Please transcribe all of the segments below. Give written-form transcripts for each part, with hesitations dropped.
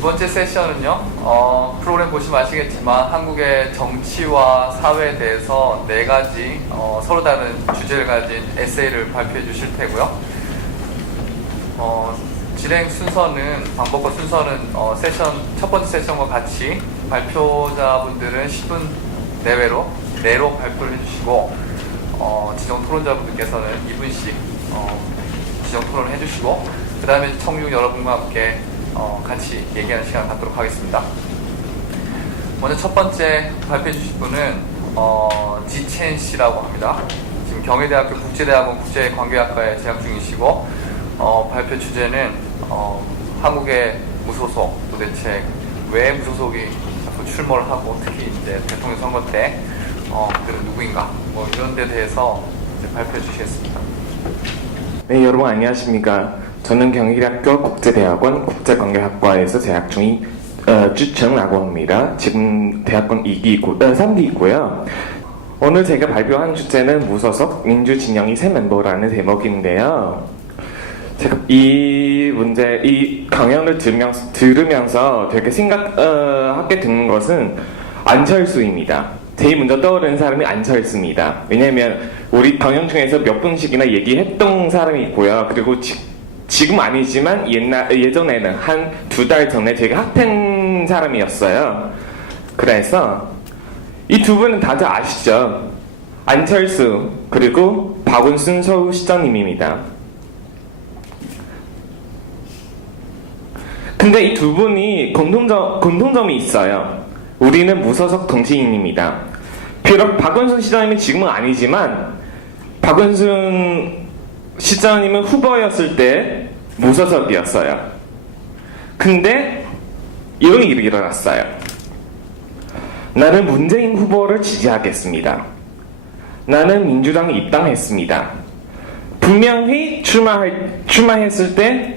두 번째 세션은요, 프로그램 보시면 아시겠지만 한국의 정치와 사회에 대해서 네 가지 서로 다른 주제를 가진 에세이를 발표해 주실 테고요. 진행 순서는, 방법과 순서는 첫 번째 세션과 같이 발표자분들은 10분 내로 발표를 해주시고, 지정 토론자분들께서는 2분씩 지정 토론을 해주시고, 그 다음에 청중 여러분과 함께 같이 얘기하는 시간을 갖도록 하겠습니다. 먼저 첫 번째 발표해 주실 분은 지첸 씨라고 합니다. 지금 경희대학교 국제대학원 국제관계학과에 재학 중이시고, 발표 주제는 한국의 무소속, 도대체 왜 무소속이 자꾸 출몰을 하고, 특히 이제 대통령 선거 때 그들은 누구인가, 뭐 이런 데 대해서 이제 발표해 주시겠습니다. 네, 여러분 안녕하십니까. 저는 경희대학교 국제대학원 국제관계학과에서 재학 중인 주청라고 합니다. 지금 대학원 3기이고요. 오늘 제가 발표한 주제는 무소속 민주진영이 새 멤버라는 제목인데요. 제가 이 강연을 들으면서 되게 생각하게 든 것은 안철수입니다. 제일 먼저 떠오르는 사람이 안철수입니다. 왜냐면 우리 강연 중에서 몇 분씩이나 얘기했던 사람이 있고요. 그리고 지금 아니지만 예전에는 한 2달 전에 되게 핫한 사람이었어요. 그래서 이 두 분은 다들 아시죠? 안철수 그리고 박원순 서울시장님입니다. 근데 이 두 분이 공통점이 있어요. 우리는 무소속 정치인입니다. 비록 박원순 시장님은 지금은 아니지만 박원순 시장님은 후보였을 때 무소속이었어요. 근데 이런 일이 일어났어요. 나는 문재인 후보를 지지하겠습니다. 나는 민주당에 입당했습니다. 분명히 출마했을 때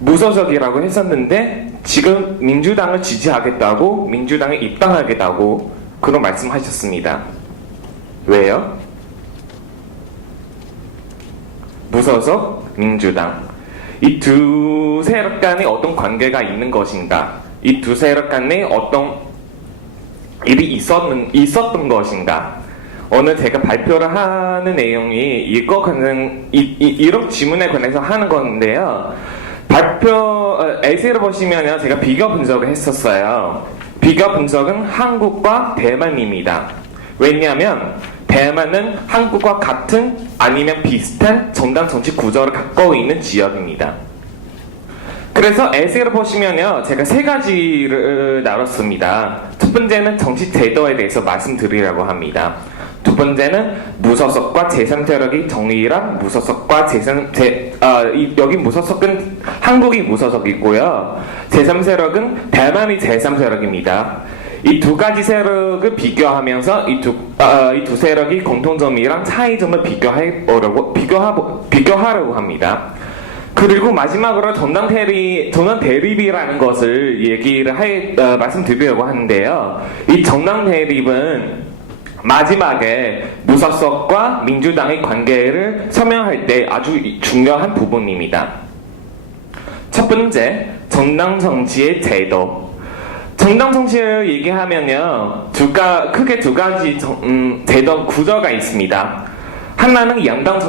무소속이라고 했었는데 지금 민주당을 지지하겠다고, 민주당에 입당하겠다고 그런 말씀하셨습니다. 왜요? 무소속, 민주당. 이 두 세력 간에 어떤 관계가 있는 것인가? 이 두 세력 간에 어떤 일이 있었던 것인가? 오늘 제가 발표를 하는 내용이 이런 질문에 관해서 하는 건데요. 에세이를 보시면요, 제가 비교 분석을 했었어요. 비교 분석은 한국과 대만입니다. 왜냐하면 대만은 한국과 같은 아니면 비슷한 정당 정치 구조를 갖고 있는 지역입니다. 그래서 에세이를 보시면요, 제가 3가지를 나눴습니다. 첫 번째는 정치 제도에 대해서 말씀드리려고 합니다. 두 번째는 무소속과 제3세력의 정의랑 무소속과 여기 무소속은 한국이 무소속이고요. 제3세력은 대만이 제3세력입니다. 이 두 가지 세력을 비교하면서 이 두 세력이 공통점이랑 차이점을 비교하려고 합니다. 그리고 마지막으로 정당 대립이라는 것을 말씀드리려고 하는데요. 이 정당 대립은 마지막에 무소속과 민주당의 관계를 설명할 때 아주 중요한 부분입니다. 첫 번째, 정당 정치의 제도. 정당 정치를 얘기하면요, 크게 두 가지 제도 구조가 있습니다. 하나는 양당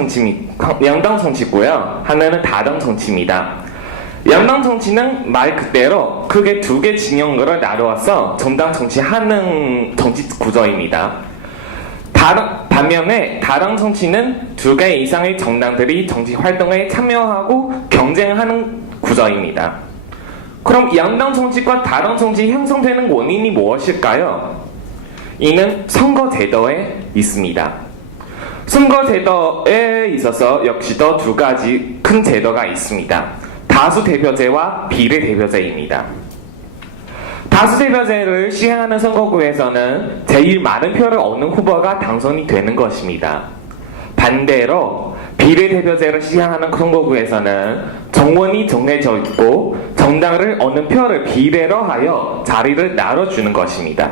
정치고요, 하나는 다당 정치입니다. 양당 정치는 말 그대로 크게 2개 진영으로 나누어서 정당 정치하는 정치 구조입니다. 반면에 다당 정치는 2개 이상의 정당들이 정치 활동에 참여하고 경쟁하는 구조입니다. 그럼 양당 정치과 다당 정치 형성되는 원인이 무엇일까요? 이는 선거 제도에 있습니다. 선거 제도에 있어서 역시도 2가지 큰 제도가 있습니다. 다수 대표제와 비례 대표제입니다. 다수 대표제를 시행하는 선거구에서는 제일 많은 표를 얻는 후보가 당선이 되는 것입니다. 반대로 비례대표제를 시행하는 선거구에서는 정원이 정해져 있고 정당을 얻는 표를 비례로 하여 자리를 나눠주는 것입니다.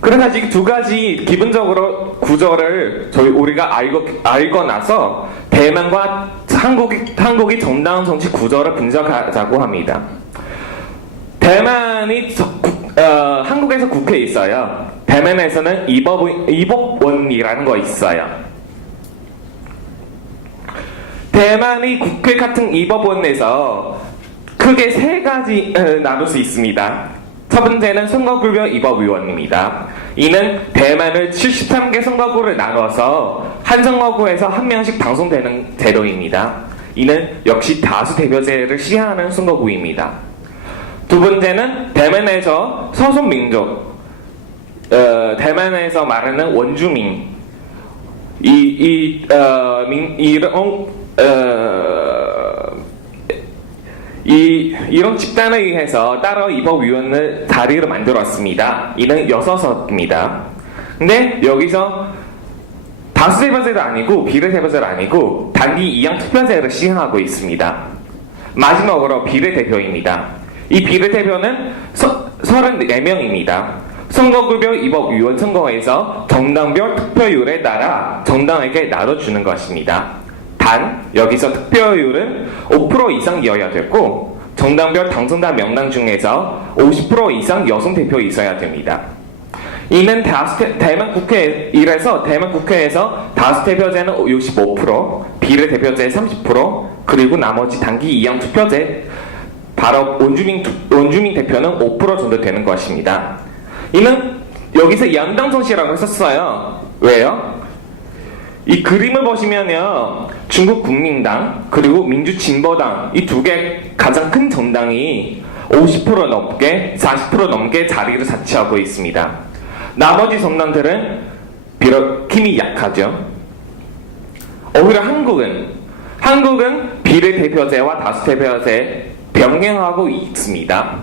그래서 이 2가지 기본적으로 구조를 우리가 알고 나서 대만과 한국의 정당 정치 구조를 분석하자고 합니다. 대만이 한국에서 국회에 있어요. 대만에서는 입법원이라는 거 있어요. 대만의 국회 같은 입법원에서 크게 세 가지 나눌 수 있습니다. 첫 번째는 선거구별 입법위원입니다. 이는 대만을 73개 선거구를 나눠서 한 선거구에서 한 명씩 방송되는 제도입니다. 이는 역시 다수 대표제를 시행하는 선거구입니다. 두 번째는 대만에서 소수민족, 대만에서 말하는 원주민, 이런 집단에 의해서 따로 입법위원회 자리를 만들었습니다. 이는 6석입니다. 근데 여기서 다수 대표제도 아니고 비례대표제도 아니고 단기 이양 투표제를 시행하고 있습니다. 마지막으로 비례대표입니다. 이 비례대표는 34명입니다. 선거구별 입법위원 선거에서 정당별 투표율에 따라 정당에게 나눠주는 것입니다. 단 여기서 투표율은 5% 이상이어야 되고 정당별 당선자 명단 중에서 50% 이상 여성 대표 있어야 됩니다. 이는 대만 국회에서 다수 대표제는 65%, 비례대표제 30%, 그리고 나머지 단기 이양 투표제 바로 원주민 대표는 5% 정도 되는 것입니다. 이는 여기서 양당 정치라고 했었어요. 왜요? 이 그림을 보시면요, 중국 국민당 그리고 민주진보당 이 두 개 가장 큰 정당이 50% 넘게 40% 넘게 자리를 차지하고 있습니다. 나머지 정당들은 비록 힘이 약하죠. 오히려 한국은 비례대표제와 다수대표제 병행하고 있습니다.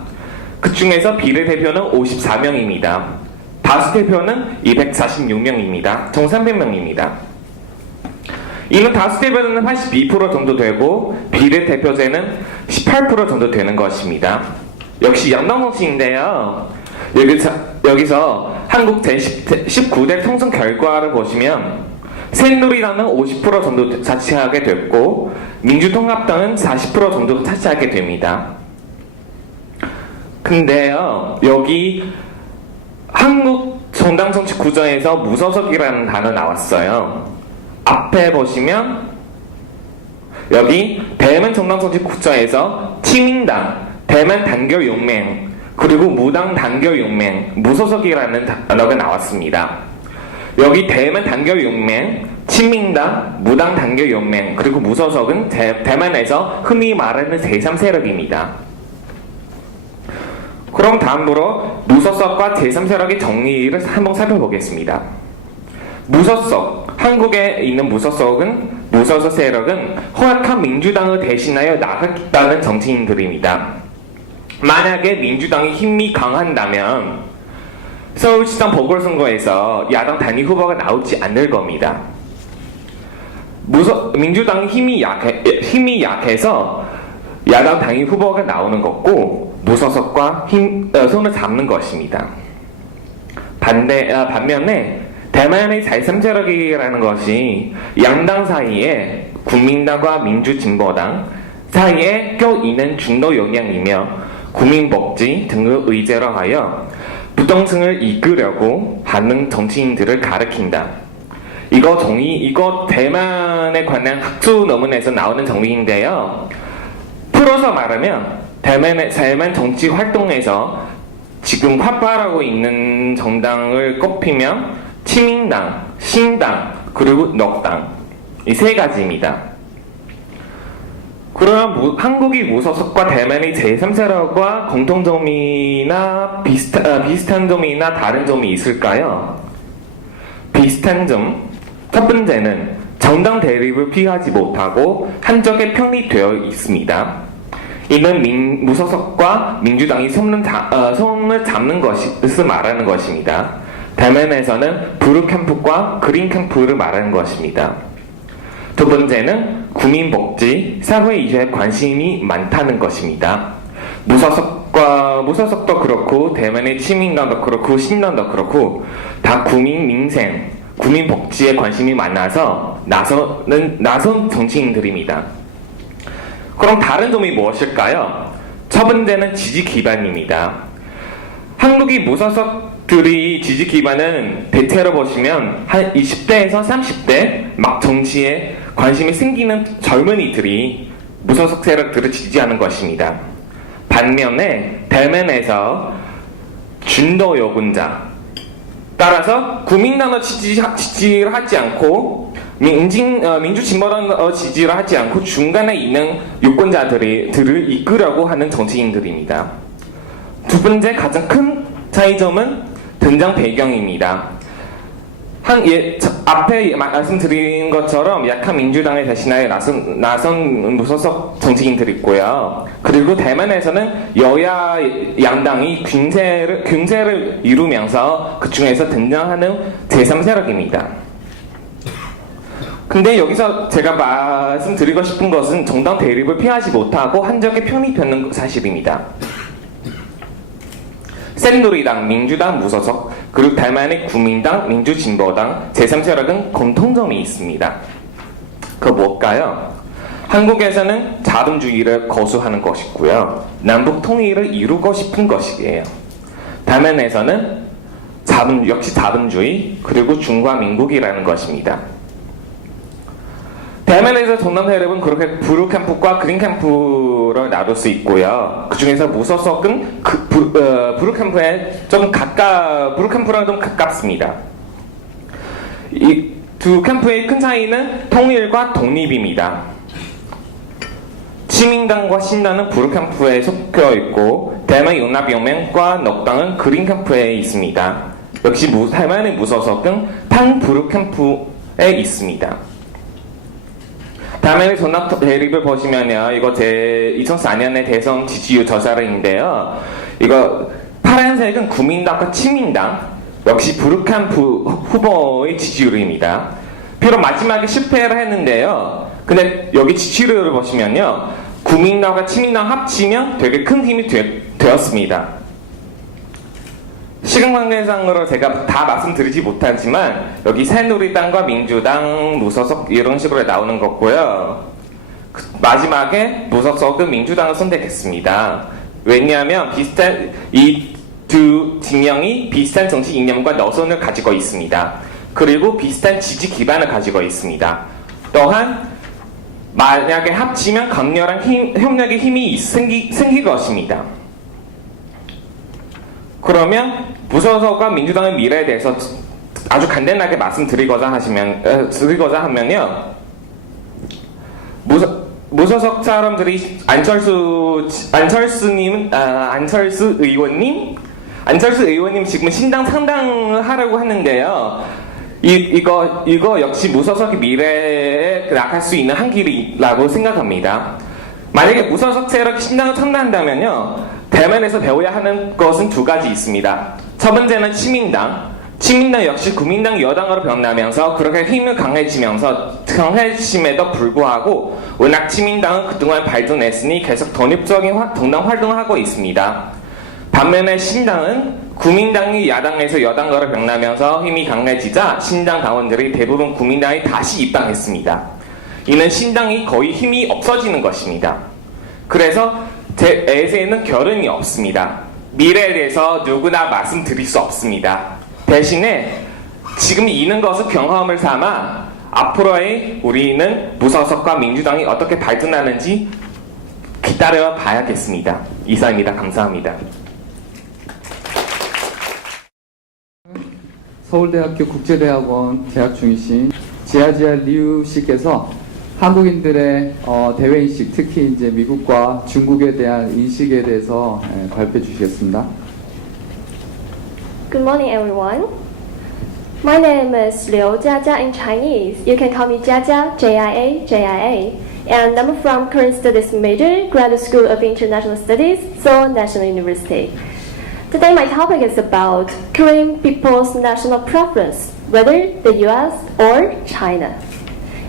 그 중에서 비례대표는 54명입니다. 다수대표는 246명입니다. 총 300명입니다. 이는 다수대표는 82% 정도 되고 비례대표제는 18% 정도 되는 것입니다. 역시 양당 정치인데요. 여기서 한국 제19대 총선 결과를 보시면 새누리당은 50% 정도 차지하게 됐고 민주통합당은 40% 정도 차지하게 됩니다. 근데요, 여기 한국 정당 정치 구조에서 무소속이라는 단어 나왔어요. 앞에 보시면 여기 대만 정당 정치 구조에서 친민당, 대만 단결연맹, 그리고 무당 단결연맹, 무소속이라는 단어가 나왔습니다. 여기 대만 단결연맹, 친민당, 무당 단결연맹, 그리고 무소속은 대만에서 흔히 말하는 제3세력입니다. 그럼 다음으로 무소속과 제3세력의 정의를 한번 살펴보겠습니다. 무소속, 한국에 있는 무소속 세력은 허약한 민주당을 대신하여 나가겠다는 정치인들입니다. 만약에 민주당이 힘이 강한다면 서울시장 보궐선거에서 야당 단일 후보가 나오지 않을 겁니다. 민주당이 힘이 약해서 야당 단일 후보가 나오는 것고 무소속과 손을 잡는 것입니다. 반면에 대만의 제3세력이라는 것이 양당 사이에 국민당과 민주진보당 사이에 껴있는 중도 영향이며 국민복지 등을 의제로 하여 부동층을 이끌려고 하는 정치인들을 가리킨다. 이거 대만에 관한 학술 논문에서 나오는 정의인데요. 풀어서 말하면 대만 정치 활동에서 지금 활발하고 있는 정당을 꼽히면 친민당, 신당, 그리고 넉당 이 세 가지입니다. 그러면 한국이 무소속과 대만의 제3세력과 공통점이나 비슷한 점이나 다른 점이 있을까요? 비슷한 점, 첫 번째는 정당 대립을 피하지 못하고 한쪽에 편입되어 있습니다. 이는 무소속과 민주당이 손을 잡는 것을 말하는 것입니다. 대만에서는 블루 캠프과 그린 캠프를 말하는 것입니다. 두 번째는 국민복지, 사회 이슈에 관심이 많다는 것입니다. 무소속도 그렇고 대만의 친민당도 그렇고 신당도 그렇고 다 국민 민생, 국민 복지에 관심이 많아서 나선 정치인들입니다. 그럼 다른 점이 무엇일까요? 첫 번째는 지지 기반입니다. 한국의 무소속들이 지지 기반은 대체로 보시면 한 20대에서 30대 막 정치에 관심이 생기는 젊은이들이 무소속 세력들을 지지하는 것입니다. 반면에 대면에서 중도 유권자, 따라서 국민당을 지지를 하지 않고 민주진보당을 지지를 하지 않고 중간에 있는 유권자들을 이끌려고 하는 정치인들입니다. 두 번째 가장 큰 차이점은 등장 배경입니다. 앞에 말씀드린 것처럼 약한 민주당을 대신하여 나선 무소속 정치인들이 있고요. 그리고 대만에서는 여야 양당이 균세를 이루면서 그 중에서 등장하는 제3세력입니다. 근데 여기서 제가 말씀드리고 싶은 것은 정당 대립을 피하지 못하고 한쪽의 편이 펴는 사실입니다. 새누리당, 민주당, 무소속, 그리고 대만의 국민당, 민주진보당, 제3세력은 공통점이 있습니다. 그 뭘까요? 한국에서는 자본주의를 거수하는 것이고요. 남북 통일을 이루고 싶은 것이에요. 대만에서는 역시 자본주의, 그리고 중华민국이라는 것입니다. 대만에서 정당 대립은 그렇게 블루 캠프과 그린 캠프를 나눌 수 있고요. 그 중에서 무소속은 블루 캠프에 블루 캠프랑 좀 가깝습니다. 이 두 캠프의 큰 차이는 통일과 독립입니다. 시민당과 신당은 블루 캠프에 속혀 있고 대만 연합연맹과 녹당은 그린 캠프에 있습니다. 역시 대만의 무소속은 판 블루 캠프에 있습니다. 다음에 정당 대립을 보시면요, 이거 제 2004년에 대선 지지율 조사인데요. 이거 파란색은 국민당과 친민당, 역시 블루 캠프 후보의 지지율입니다. 비록 마지막에 실패를 했는데요. 근데 여기 지지율을 보시면요, 국민당과 친민당 합치면 되게 큰 힘이 되었습니다. 시간 관계상으로 제가 다 말씀드리지 못하지만 여기 새누리당과 민주당, 무소속 이런 식으로 나오는 거고요. 마지막에 무소속은 민주당을 선택했습니다. 왜냐하면 이 두 진영이 비슷한 정치 이념과 노선을 가지고 있습니다. 그리고 비슷한 지지 기반을 가지고 있습니다. 또한 만약에 합치면 강렬한 협력의 힘이 생길 것입니다. 그러면 무소속과 민주당의 미래에 대해서 아주 간단하게 말씀드리고자 하면요, 무소속 사람들이 안철수 의원님 지금 신당 상당을 하려고 하는데요. 이거 역시 무소속의 미래에 나갈 수 있는 한 길이라고 생각합니다. 만약에 무소속 세력이 신당을 창당한다면요, 대만에서 배워야 하는 것은 두 가지 있습니다. 첫 번째는 친민당 역시 국민당 여당으로 변하면서 그렇게 힘을 강해짐에도 불구하고 워낙 친민당은 그동안 발전했으니 계속 독립적인 정당 활동을 하고 있습니다. 반면에 신당은 국민당이 야당에서 여당으로 변하면서 힘이 강해지자 신당 당원들이 대부분 국민당에 다시 입당했습니다. 이는 신당이 거의 힘이 없어지는 것입니다. 그래서 제 에세이는 결론이 없습니다. 미래에 대해서 누구나 말씀드릴 수 없습니다. 대신에 지금 있는 것을 경험을 삼아 앞으로의 우리는 무소속과 민주당이 어떻게 발전하는지 기다려 봐야겠습니다. 이상입니다. 감사합니다. 서울대학교 국제대학원 재학 중이신 지아지아 리우 씨께서 한국인들의 대외인식, 특히 이제 미국과 중국에 대한 인식에 대해서 발표해 주시겠습니다. Good morning, everyone. My name is Liu Jiajia in Chinese. You can call me Jiajia, Jia, Jia. And I'm from Korean Studies major, Graduate School of International Studies, Seoul National University. Today my topic is about Korean people's national preference, whether the US or China.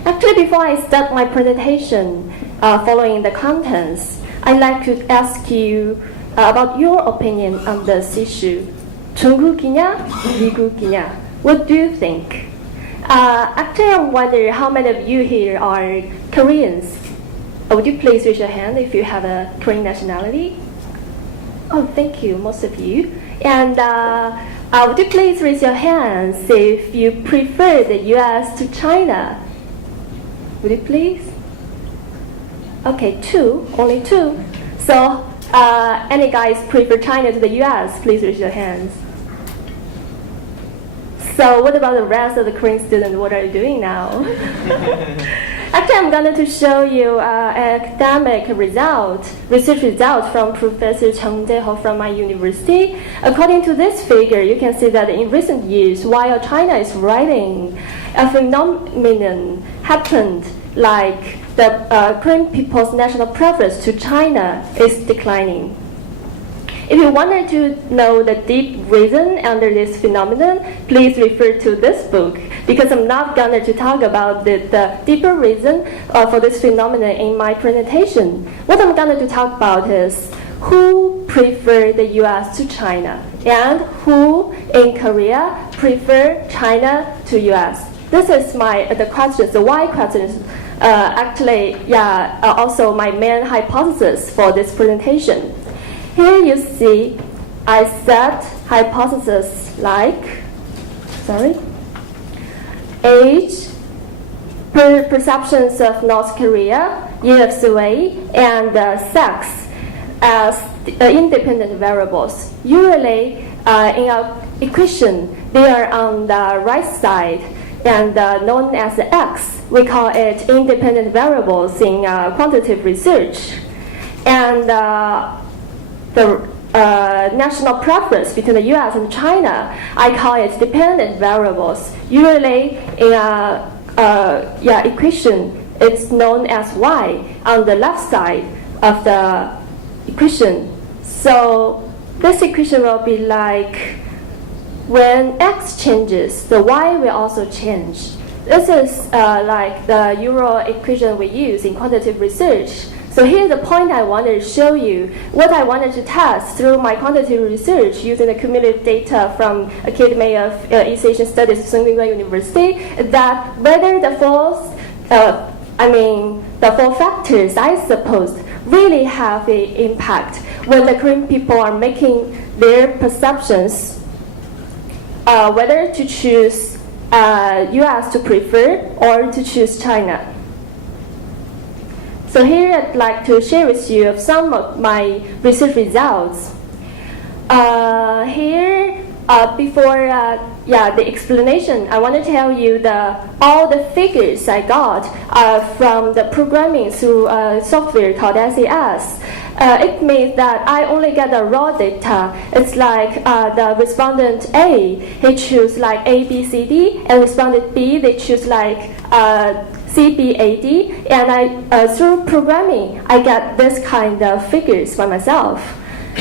Actually, before I start my presentation, following the contents, I'd like to ask you about your opinion on this issue. 중국이냐, 미국이냐? What do you think? Actually, I wonder how many of you here are Koreans. Would you please raise your hand if you have a Korean nationality? Oh, thank you, most of you. And would you please raise your hands if you prefer the US to China? Would you please? Okay, only two. So, any guys prefer China to the US? Please raise your hands. So, what about the rest of the Korean students? What are you doing now? Actually, I'm going to show you academic research result from Professor Chung Jae-ho from my university. According to this figure, you can see that in recent years, while China is rising, a phenomenon happened like the Korean people's national preference to China is declining. If you wanted to know the deep reason under this phenomenon, please refer to this book, because I'm not going to talk about the deeper reason for this phenomenon in my presentation. What I'm going to talk about is who prefer the US to China and who in Korea prefer China to US. This is the questions, the why questions. Also my main hypothesis for this presentation. Here you see I set hypothesis like, age, perceptions of North Korea, year of survey, and sex as independent variables. Usually in our equation, they are on the right side and known as the X. We call it independent variables in quantitative research. And the national preference between the US and China, I call it dependent variables. Usually in equation, it's known as Y on the left side of the equation. So this equation will be like when X changes, the Y will also change. This is like the Euro equation we use in quantitative research. So here's the point I wanted to show you. What I wanted to test through my quantitative research using the cumulative data from Academy of East Asian Studies, Tsinghua University, is that whether the four factors I suppose really have an impact when the Korean people are making their perceptions, whether to choose US to prefer or to choose China. So here I'd like to share with you of some of my research results. Before the explanation, I want to tell you all the figures I got from the programming through software called SAS. It means that I only get the raw data. It's like the respondent A, he choose like A, B, C, D, and respondent B, they choose like C, B, A, D, and through programming, I get this kind of figures by myself.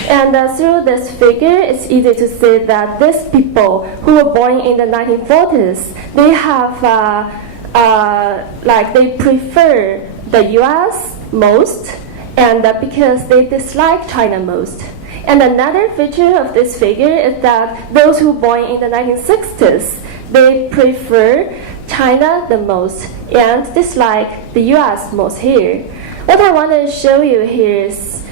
And through this figure, it's easy to see that these people who were born in the 1940s, they have they prefer the US most, and because they dislike China most. And another feature of this figure is that those who were born in the 1960s, they prefer China the most and dislike the US most here. What I want to show you here is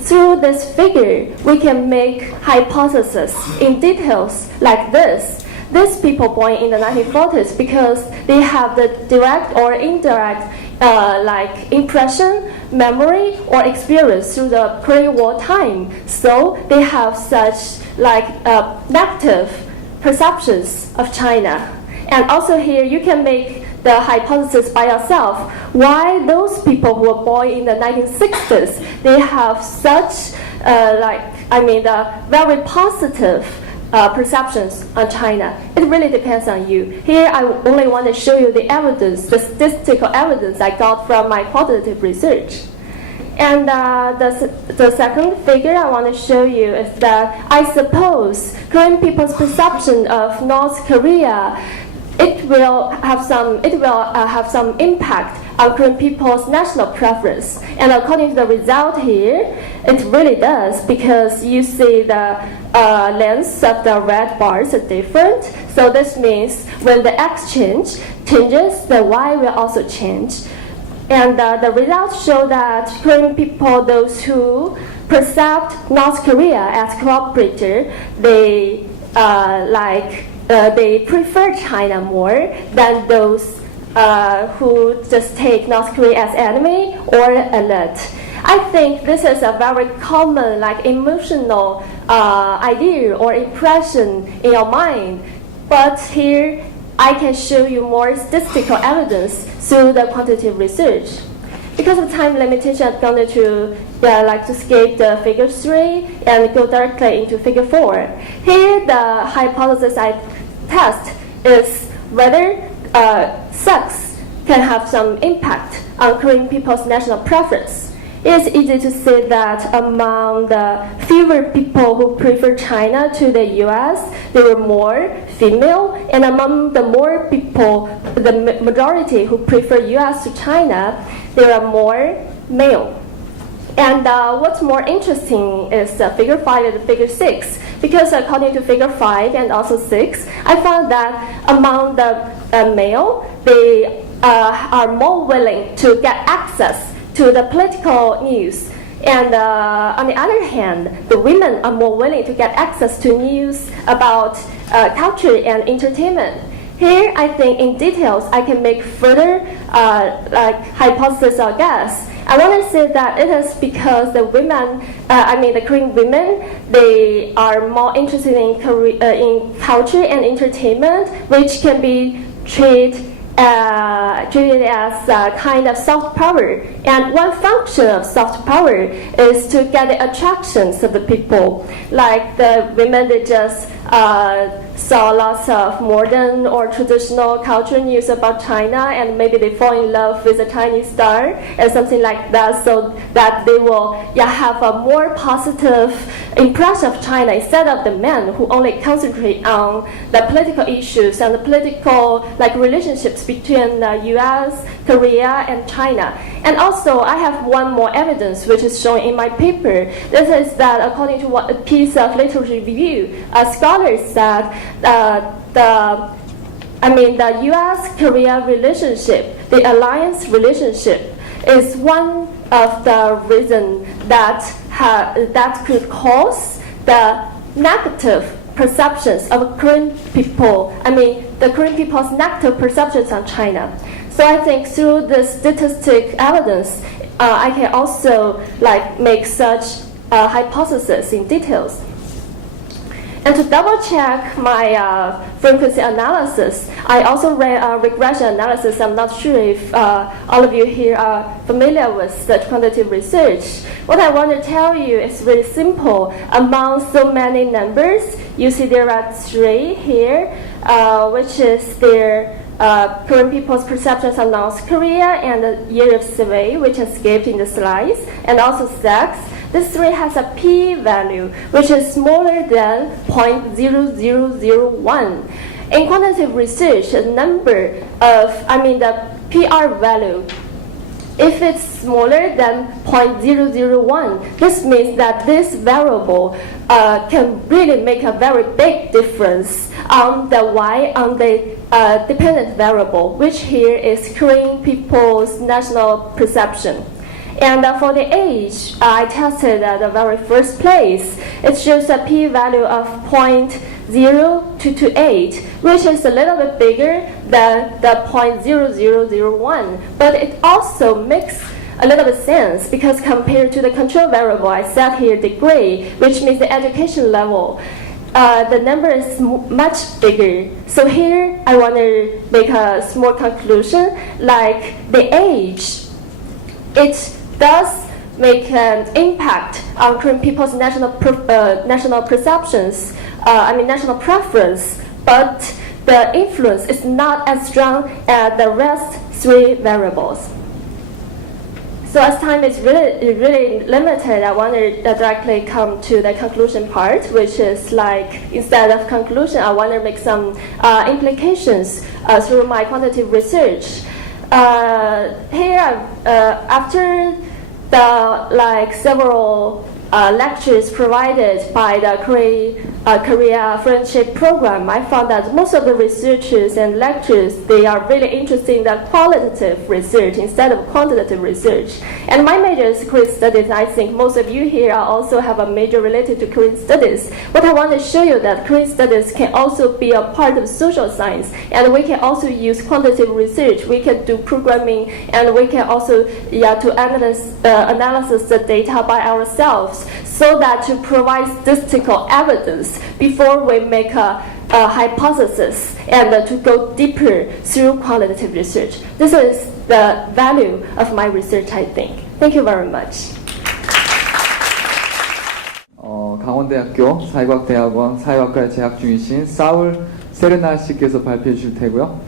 through this figure, we can make hypotheses in details like this. These people born in the 1940s, because they have the direct or indirect impression, memory, or experience through the Korean War time. So they have such negative perceptions of China. And also here you can make the hypothesis by yourself why those people who were born in the 1960s, they have such the very positive perceptions on China. It really depends on you. Here I only want to show you the evidence, the statistical evidence I got from my quantitative research. And the second figure I want to show you is that I suppose Korean people's perception of North Korea, it will have some impact on Korean people's national preference. And according to the result here, it really does, because you see the lengths of the red bars are different. So this means when the X changes, the Y will also change. And the results show that Korean people, those who perceive North Korea as cooperator, they they prefer China more than those who just take North Korea as enemy or alert. I think this is a very common, emotional idea or impression in your mind. But here, I can show you more statistical evidence through the quantitative research. Because of time limitation, I'm going to skip the figure 3 and go directly into figure 4. Here, the hypothesis I test is whether sex can have some impact on Korean people's national preference. It's easy to say that among the fewer people who prefer China to the US, there were more female, and among the more people, the majority who prefer US to China, there are more male. And what's more interesting is figure 5 and figure 6, because according to figure 5 and also 6, I found that among the male, they are more willing to get access to the political news. And on the other hand, the women are more willing to get access to news about culture and entertainment. Here, I think in details, I can make further hypothesis or guess. I want to say that it is because the women, the Korean women, they are more interested in culture and entertainment, which can be treated as a kind of soft power. And one function of soft power is to get the attractions of the people. Like the women, they just saw lots of modern or traditional culture news about China, and maybe they fall in love with a Chinese star and something like that, so that they will have a more positive impression of China instead of the men who only concentrate on the political issues and the political relationships between the US, Korea, and China. And also, I have one more evidence which is shown in my paper. This is that according to a piece of literature review, scholars said the US-Korea relationship, the alliance relationship, is one of the reasons that could cause the negative perceptions of Korean people. The Korean people's negative perceptions on China. So I think through the statistic evidence, I can also make such hypothesis in details. And to double check my frequency analysis, I also ran a regression analysis. I'm not sure if all of you here are familiar with such quantitative research. What I want to tell you is really simple. Among so many numbers, you see there are 3 here, which is their Korean people's perceptions of North Korea and the year of survey, which is skipped in the slides, and also sex. This 3 has a p-value, which is smaller than 0.0001. In quantitative research, the number of, the PR value, if it's smaller than 0.001, this means that this variable can really make a very big difference on the Y, on the dependent variable, which here is Korean people's national perception. And for the age, I tested at the very first place. It shows a p-value of 0.0228, which is a little bit bigger than the 0.0001. But it also makes a little bit sense because compared to the control variable, I set here the gray, which means the education level. The number is much bigger. So here I want to make a small conclusion, like the age, it does make an impact on Korean people's national perceptions, national preference, but the influence is not as strong as the rest 3 variables. So as time is really limited, I want to directly come to the conclusion part, which is instead of conclusion, I want to make some implications through my quantitative research. Here, after the several lectures provided by the Korean Korea Friendship Program, I found that most of the researchers and lecturers, they are really interested in the qualitative research instead of quantitative research. And my major is Korean Studies. I think most of you here also have a major related to Korean Studies. But I want to show you that Korean Studies can also be a part of social science, and we can also use quantitative research. We can do programming, and we can also to analysis the data by ourselves, so that to provide statistical evidence before we make a hypothesis and to go deeper through qualitative research. This is the value of my research, I think. Thank you very much. 강원대학교 사회과학대학원 사회학과에 재학 중이신 사울 세르나 씨께서 발표해 주실 테고요.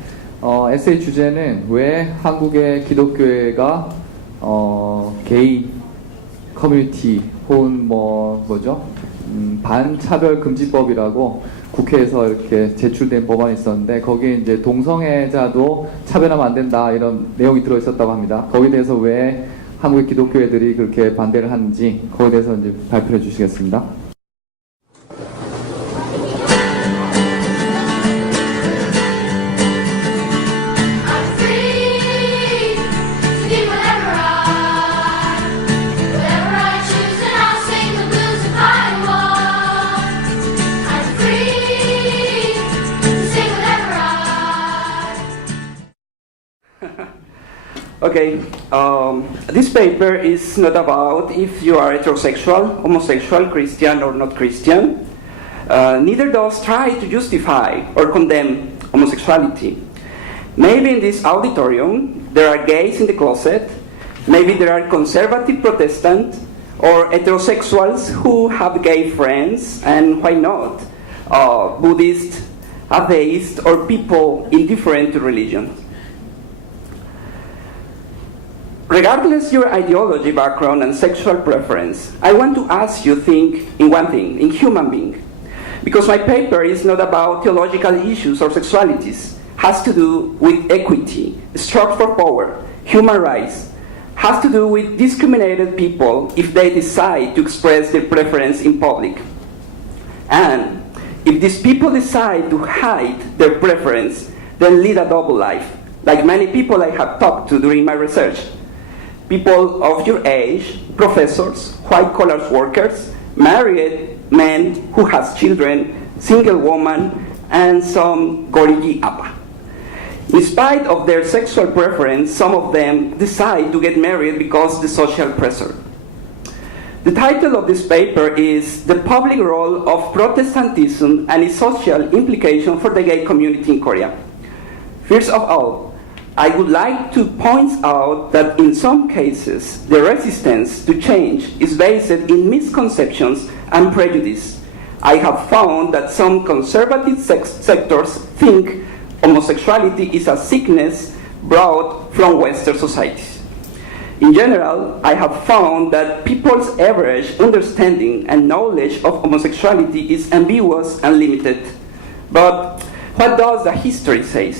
에세이 주제는 왜 한국의 기독교회가 게이 커뮤니티 혹은 반차별 금지법이라고 국회에서 이렇게 제출된 법안이 있었는데, 거기에 이제 동성애자도 차별하면 안 된다 이런 내용이 들어 있었다고 합니다. 거기에 대해서 왜 한국의 기독교회들이 그렇게 반대를 하는지 거기에 대해서 이제 발표해 주시겠습니다. Okay, this paper is not about if you are heterosexual, homosexual, Christian or not Christian. Neither does try to justify or condemn homosexuality. Maybe in this auditorium there are gays in the closet, maybe there are conservative Protestants or heterosexuals who have gay friends, and why not, Buddhist, atheist, or people indifferent to religion. Regardless your ideology, background, and sexual preference, I want to ask you think in one thing, in human being. Because my paper is not about theological issues or sexualities, has to do with equity, struggle for power, human rights, has to do with discriminated people if they decide to express their preference in public. And if these people decide to hide their preference, then lead a double life, like many people I have talked to during my research. People of your age, professors, white-collar workers, married men who has children, single woman, and some gorigi apa. In spite of their sexual preference, some of them decide to get married because of the social pressure. The title of this paper is The Public Role of Protestantism and its Social Implication for the Gay Community in Korea. First of all, I would like to point out that in some cases, the resistance to change is based in misconceptions and prejudice. I have found that some conservative sectors think homosexuality is a sickness brought from Western societies. In general, I have found that people's average understanding and knowledge of homosexuality is ambiguous and limited. But what does the history say?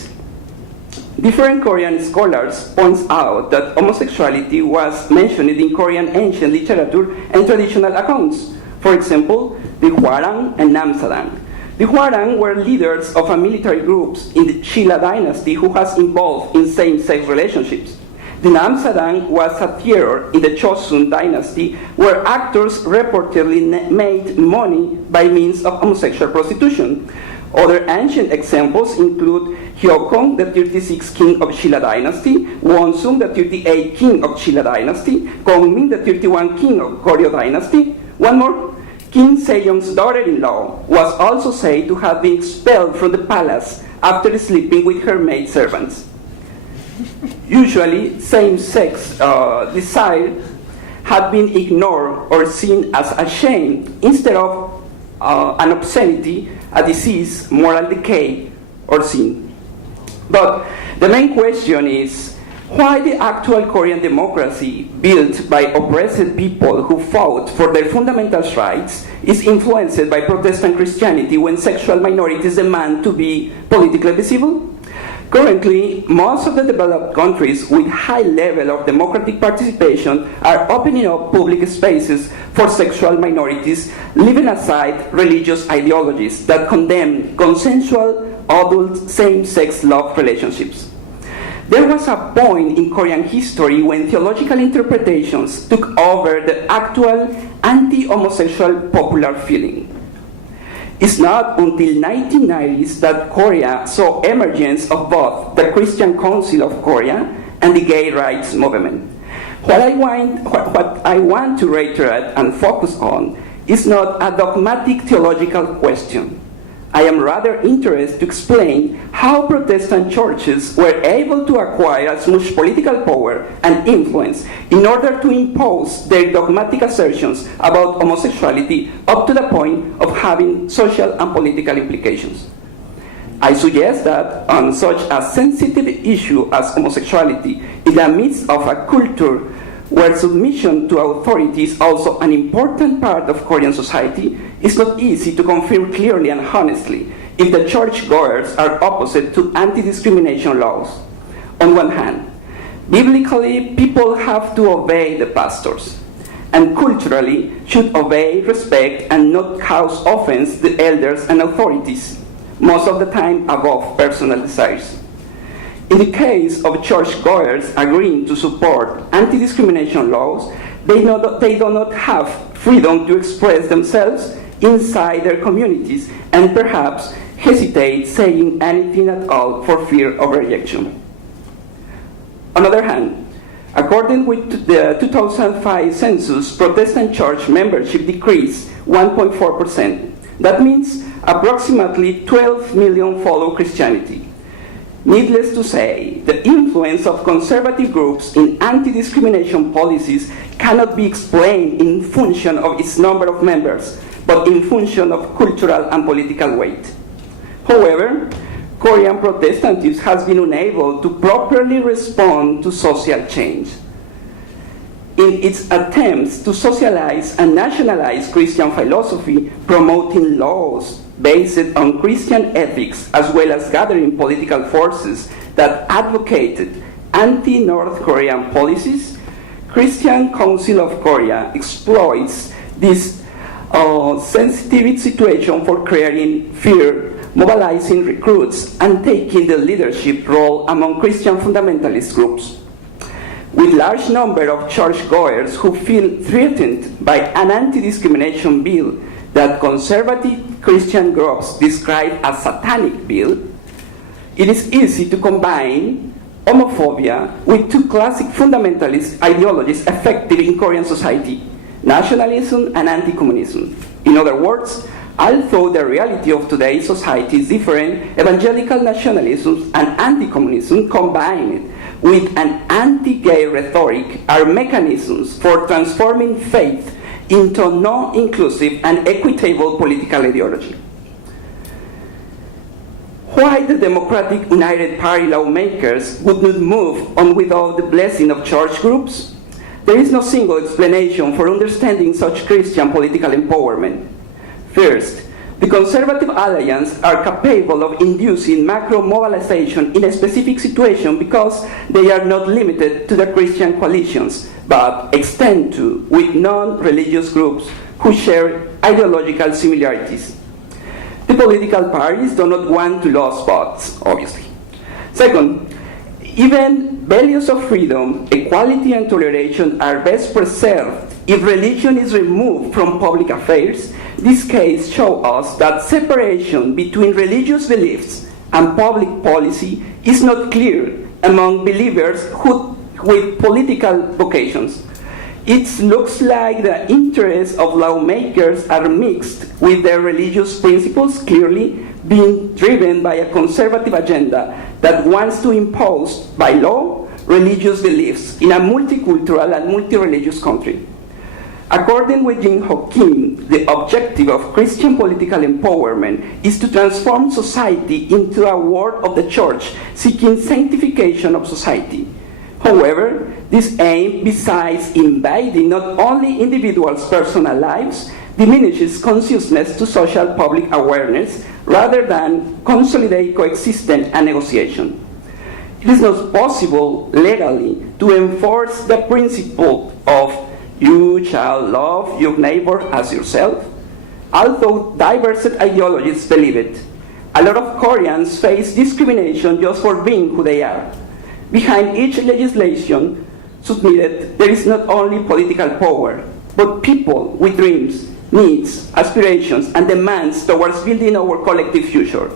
Different Korean scholars point out that homosexuality was mentioned in Korean ancient literature and traditional accounts. For example, the Hwarang and Namsadang. The Hwarang were leaders of a military groups in the Shilla dynasty who was involved in same-sex relationships. The Namsadang was a theater in the Chosun dynasty where actors reportedly made money by means of homosexual prostitution. Other ancient examples include Hyokong, the 36th king of Shilla dynasty, Wonsung, the 38th king of Shilla dynasty, Gongmin, the 31st king of Goryeo dynasty. One more, King Sejong's daughter-in-law was also said to have been expelled from the palace after sleeping with her maidservants. Usually, same-sex desire had been ignored or seen as a shame instead of an obscenity, a disease, moral decay, or sin. But the main question is why the actual Korean democracy, built by oppressed people who fought for their fundamental rights, is influenced by Protestant Christianity when sexual minorities demand to be politically visible? Currently, most of the developed countries with high level of democratic participation are opening up public spaces for sexual minorities, leaving aside religious ideologies that condemn consensual adult same-sex love relationships. There was a point in Korean history when theological interpretations took over the actual anti-homosexual popular feeling. It's not until 1990s that Korea saw emergence of both the Christian Council of Korea and the gay rights movement. What I want to reiterate and focus on is not a dogmatic theological question. I am rather interested to explain how Protestant churches were able to acquire as much political power and influence in order to impose their dogmatic assertions about homosexuality up to the point of having social and political implications. I suggest that on such a sensitive issue as homosexuality, in the midst of a culture where submission to authority is also an important part of Korean society, it's not easy to confirm clearly and honestly if the churchgoers are opposite to anti-discrimination laws. On one hand, biblically, people have to obey the pastors, and culturally should obey, respect, and not cause offense the elders and authorities, most of the time above personal desires. In the case of churchgoers agreeing to support anti-discrimination laws, they do not have freedom to express themselves inside their communities and perhaps hesitate saying anything at all for fear of rejection. On the other hand, according with the 2005 census, Protestant church membership decreased 1.4%. That means approximately 12 million follow Christianity. Needless to say, the influence of conservative groups in anti-discrimination policies cannot be explained in function of its number of members, but in function of cultural and political weight. However, Korean Protestantism has been unable to properly respond to social change. In its attempts to socialize and nationalize Christian philosophy, promoting laws based on Christian ethics, as well as gathering political forces that advocated anti-North Korean policies, Christian Council of Korea exploits this sensitive situation for creating fear, mobilizing recruits, and taking the leadership role among Christian fundamentalist groups. With large number of churchgoers who feel threatened by an anti-discrimination bill that conservative Christian groups describe as satanic bill, it is easy to combine homophobia with two classic fundamentalist ideologies effective in Korean society: nationalism and anti-communism. In other words, although the reality of today's society is different, evangelical nationalism and anti-communism combined with an anti-gay rhetoric are mechanisms for transforming faith into non-inclusive and equitable political ideology. Why the Democratic United Party lawmakers would not move on without the blessing of church groups? There is no single explanation for understanding such Christian political empowerment. First, the Conservative Alliance are capable of inducing macro mobilization in a specific situation because they are not limited to the Christian coalitions, but extend to with non-religious groups who share ideological similarities. The political parties do not want to lose votes, obviously. Second, even values of freedom, equality, and toleration are best preserved if religion is removed from public affairs. This case shows us that separation between religious beliefs and public policy is not clear among believers with political vocations. It looks like the interests of lawmakers are mixed with their religious principles clearly being driven by a conservative agenda that wants to impose by law religious beliefs in a multicultural and multi-religious country. According with Jin Ho Kim, the objective of Christian political empowerment is to transform society into a world of the church seeking sanctification of society. However, this aim, besides invading not only individuals' personal lives, diminishes consciousness to social public awareness rather than consolidate coexistence and negotiation. It is not possible legally to enforce the principle of you shall love your neighbor as yourself. Although diverse ideologies believe it, a lot of Koreans face discrimination just for being who they are. Behind each legislation submitted, there is not only political power, but people with dreams, needs, aspirations, and demands towards building our collective future.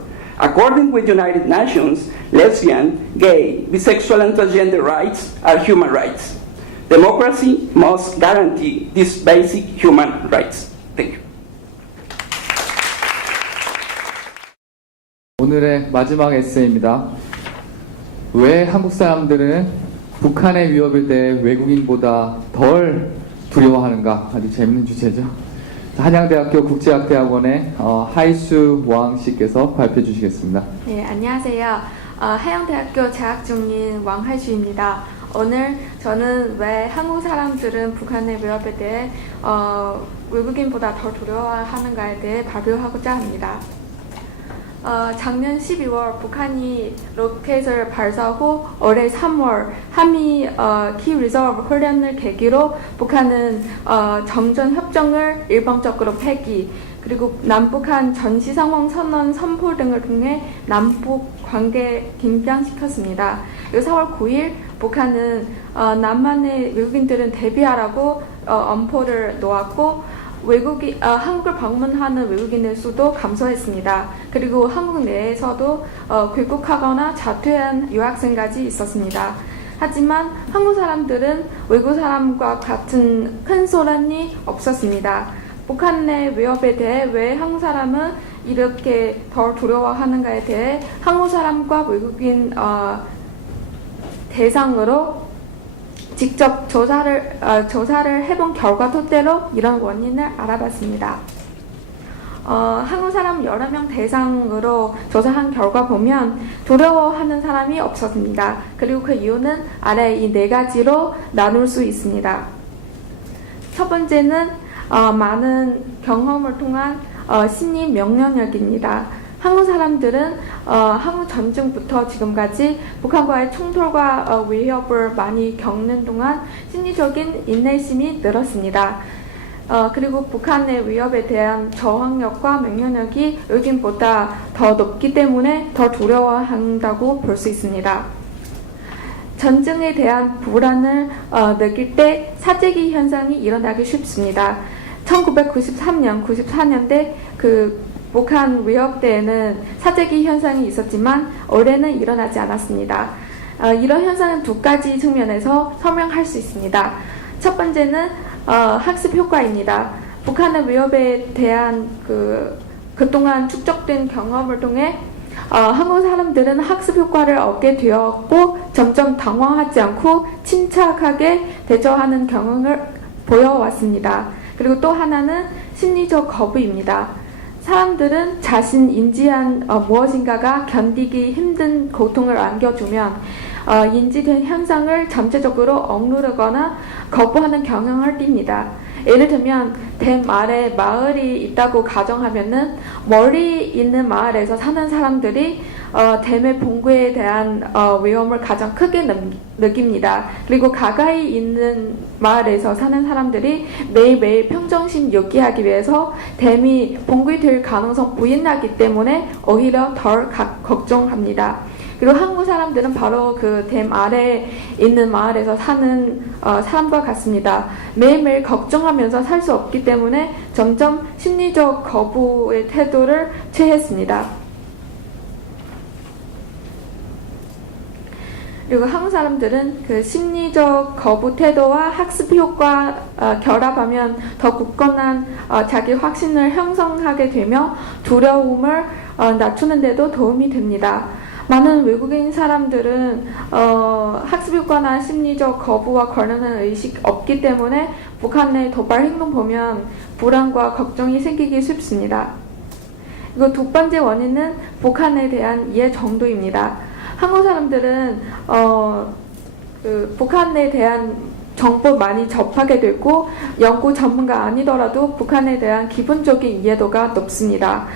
According with United Nations, lesbian, gay, bisexual, and transgender rights are human rights. Democracy must guarantee these basic human rights. Thank you. 오늘의 마지막 에세이입니다. 왜 한국 사람들은 북한의 위협에 대해 외국인보다 덜 두려워하는가? 아주 재밌는 주제죠. 한양대학교 국제학대학원의 하이수 왕 씨께서 발표해 주시겠습니다. 네, 안녕하세요. 한양대학교 재학 중인 왕하주입니다. 오늘 저는 왜 한국 사람들은 북한의 위협에 대해 외국인보다 더 두려워하는가에 대해 발표하고자 합니다. 작년 12월 북한이 로켓을 발사 후 올해 3월 한미 키 리저브 훈련을 계기로 북한은 정전 협정을 일방적으로 폐기, 그리고 남북한 전시상황 선언 선포 등을 통해 남북 관계 긴장시켰습니다. 4월 9일 북한은 남한의 외국인들은 대비하라고 엄포를 놓았고 한국을 방문하는 외국인의 수도 감소했습니다. 그리고 한국 내에서도 귀국하거나 자퇴한 유학생까지 있었습니다. 하지만 한국 사람들은 외국 사람과 같은 큰 소란이 없었습니다. 북한의 위협에 대해 왜 한국 사람은 이렇게 더 두려워하는가에 대해 한국 사람과 외국인 대상으로 직접 조사를 해본 결과 토대로 이런 원인을 알아봤습니다. 한국 사람 여러 명 대상으로 조사한 결과 보면 두려워하는 사람이 없었습니다. 그리고 그 이유는 아래 이 4가지로 나눌 수 있습니다. 첫 번째는 많은 경험을 통한 심리 명령력입니다. 한국 사람들은 한국 전쟁부터 지금까지 북한과의 총돌과 위협을 많이 겪는 동안 심리적인 인내심이 늘었습니다. 그리고 북한의 위협에 대한 저항력과 명령력이 외국인보다 더 높기 때문에 더 두려워한다고 볼 수 있습니다. 전쟁에 대한 불안을 느낄 때 사재기 현상이 일어나기 쉽습니다. 1993년, 94년대 북한 위협 때에는 사재기 현상이 있었지만 올해는 일어나지 않았습니다. 이런 현상은 2가지 측면에서 설명할 수 있습니다. 첫 번째는 학습 효과입니다. 북한의 위협에 대한 그동안 축적된 경험을 통해 한국 사람들은 학습 효과를 얻게 되었고 점점 당황하지 않고 침착하게 대처하는 경험을 보여왔습니다. 그리고 또 하나는 심리적 거부입니다. 사람들은 자신 인지한 무엇인가가 견디기 힘든 고통을 안겨주면 인지된 현상을 잠재적으로 억누르거나 거부하는 경향을 띱니다. 예를 들면 댐 아래 마을이 있다고 가정하면은 멀리 있는 마을에서 사는 사람들이 댐의 봉구에 대한 위험을 가장 크게 느낍니다. 그리고 가까이 있는 마을에서 사는 사람들이 매일매일 평정심 유지하기 위해서 댐이 봉구이 될 가능성 부인하기 때문에 오히려 덜 걱정합니다. 그리고 한국 사람들은 바로 그 댐 아래에 있는 마을에서 사는 사람과 같습니다. 매일매일 걱정하면서 살 수 없기 때문에 점점 심리적 거부의 태도를 취했습니다. 그리고 한국 사람들은 그 심리적 거부 태도와 학습 효과 결합하면 더 굳건한 자기 확신을 형성하게 되며 두려움을 낮추는 데도 도움이 됩니다. 많은 외국인 사람들은 학습 효과나 심리적 거부와 관련한 의식 없기 때문에 북한의 도발 행동 보면 불안과 걱정이 생기기 쉽습니다. 그리고 2번째 원인은 북한에 대한 이해 정도입니다. 한국 사람들은 북한에 대한 정보 많이 접하게 되고 연구 전문가 아니더라도 북한에 대한 기본적인 이해도가 높습니다.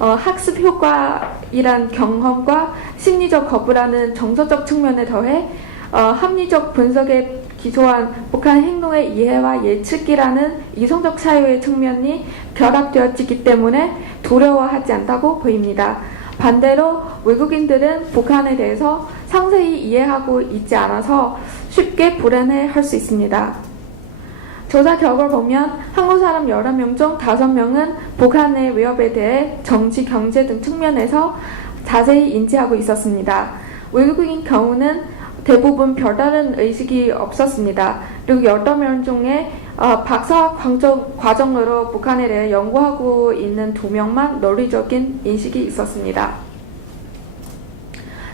학습 효과이란 경험과 심리적 거부라는 정서적 측면에 더해 합리적 분석에 기초한 북한 행동의 이해와 예측이라는 이성적 사유의 측면이 결합되었기 때문에 두려워하지 않다고 보입니다. 반대로 외국인들은 북한에 대해서 상세히 이해하고 있지 않아서 쉽게 불안해할 수 있습니다. 조사 결과를 보면 한국 사람 11명 중 5명은 북한의 위협에 대해 정치, 경제 등 측면에서 자세히 인지하고 있었습니다. 외국인 경우는 대부분 별다른 의식이 없었습니다. 그리고 8명 중에 박사 과정으로 북한에 대해 연구하고 있는 2명만 논리적인 인식이 있었습니다.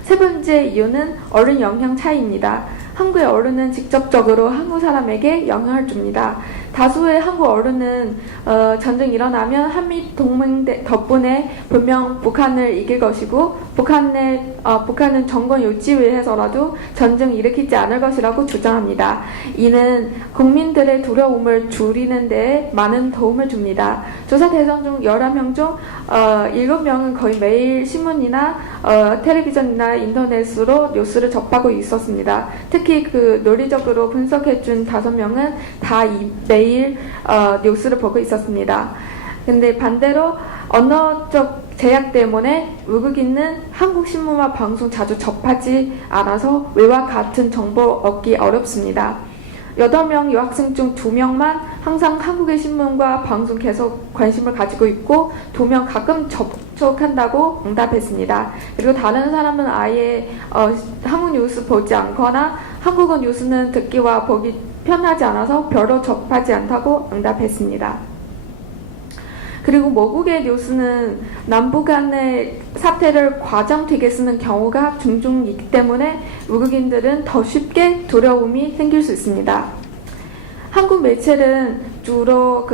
세 번째 이유는 어른 영향 차이입니다. 한국의 어른은 직접적으로 한국 사람에게 영향을 줍니다. 다수의 한국 어른은 전쟁이 일어나면 한미 동맹 덕분에 분명 북한을 이길 것이고 북한은 정권 유지 위해서라도 전쟁을 일으키지 않을 것이라고 주장합니다. 이는 국민들의 두려움을 줄이는 데 많은 도움을 줍니다. 조사 대상 중 11명 중 7명은 거의 매일 신문이나 텔레비전이나 인터넷으로 뉴스를 접하고 있었습니다. 특히 그 논리적으로 분석해준 5명은 다 매일 뉴스를 보고 있었습니다. 근데 반대로 언어적 제약 때문에 외국인은 한국 신문과 방송 자주 접하지 않아서 외와 같은 정보 얻기 어렵습니다. 8명 여학생 중 2명만 항상 한국의 신문과 방송 계속 관심을 가지고 있고 2명 가끔 접촉한다고 응답했습니다. 그리고 다른 사람은 아예 한국 뉴스 보지 않거나 한국어 뉴스는 듣기와 보기 편하지 않아서 별로 접하지 않다고 응답했습니다. 그리고 모국의 뉴스는 남북 간의 사태를 과장되게 쓰는 경우가 종종 있기 때문에 외국인들은 더 쉽게 두려움이 생길 수 있습니다. 한국 매체는 주로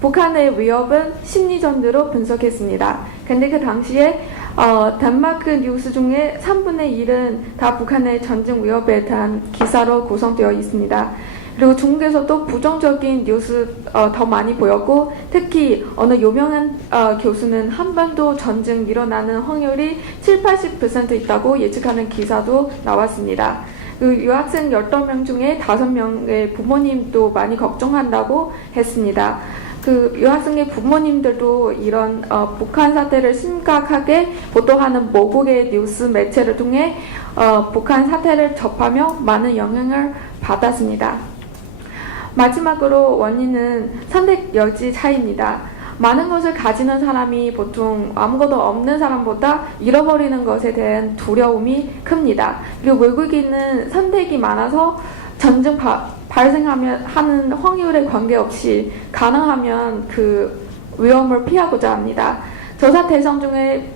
북한의 위협은 심리전으로 분석했습니다. 근데 그 당시에 덴마크 뉴스 중에 3분의 1은 다 북한의 전쟁 위협에 대한 기사로 구성되어 있습니다. 그리고 중국에서도 부정적인 뉴스 더 많이 보였고 특히 어느 유명한 교수는 한반도 전쟁 일어나는 확률이 70-80% 있다고 예측하는 기사도 나왔습니다. 그 유학생 12명 중에 5명의 부모님도 많이 걱정한다고 했습니다. 그 유학생의 부모님들도 이런 북한 사태를 심각하게 보도하는 모국의 뉴스 매체를 통해 북한 사태를 접하며 많은 영향을 받았습니다. 마지막으로 원인은 선택 여지 차이입니다. 많은 것을 가지는 사람이 보통 아무것도 없는 사람보다 잃어버리는 것에 대한 두려움이 큽니다. 그리고 외국인은 선택이 많아서 전쟁 발생하면 하는 확률에 관계없이 가능하면 그 위험을 피하고자 합니다. 조사 대상 중에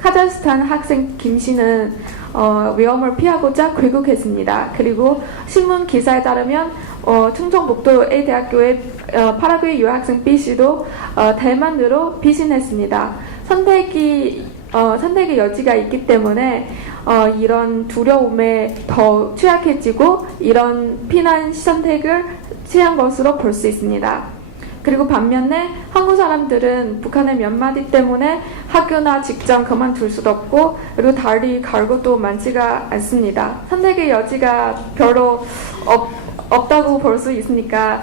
카자흐스탄 학생 김 씨는 위험을 피하고자 귀국했습니다. 그리고 신문 기사에 따르면 충청북도의 대학교의 파라과이 유학생 B 씨도 대만으로 피신했습니다. 선택의 여지가 있기 때문에 이런 두려움에 더 취약해지고 이런 피난 선택을 취한 것으로 볼 수 있습니다. 그리고 반면에 한국 사람들은 북한의 몇 마디 때문에 학교나 직장 그만둘 수도 없고 그리고 달리 갈 곳도 많지가 않습니다. 선택의 여지가 별로 없다고 볼 수 있으니까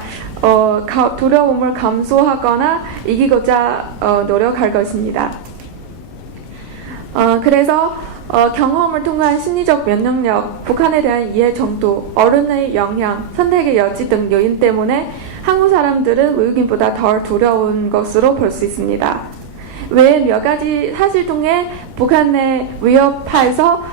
두려움을 감수하거나 이기고자 노력할 것입니다. 그래서 경험을 통한 심리적 면역력, 북한에 대한 이해 정도, 어른의 영향, 선택의 여지 등 요인 때문에 한국 사람들은 외국인보다 덜 두려운 것으로 볼 수 있습니다. 외에 몇 가지 사실 통해 북한의 위협하에서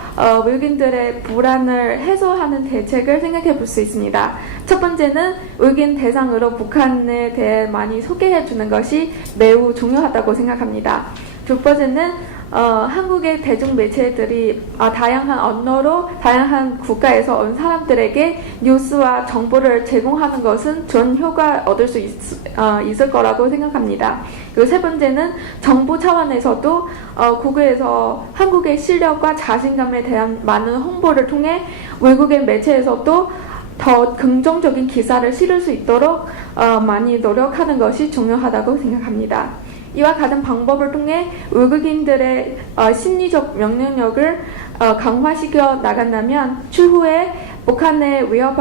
외국인들의 불안을 해소하는 대책을 생각해 볼 수 있습니다. 첫 번째는 외국인 대상으로 북한에 대해 많이 소개해 주는 것이 매우 중요하다고 생각합니다. 두 번째는 한국의 대중매체들이 다양한 언어로 다양한 국가에서 온 사람들에게 뉴스와 정보를 제공하는 것은 좋은 효과 얻을 수 있을 거라고 생각합니다. 그리고 세 번째는 정부 차원에서도 국외에서 한국의 실력과 자신감에 대한 많은 홍보를 통해 외국의 매체에서도 더 긍정적인 기사를 실을 수 있도록 많이 노력하는 것이 중요하다고 생각합니다. 이와 같은 방법을 통해 외국인들의 심리적 명령력을 강화시켜 나간다면 추후에 북한의 위협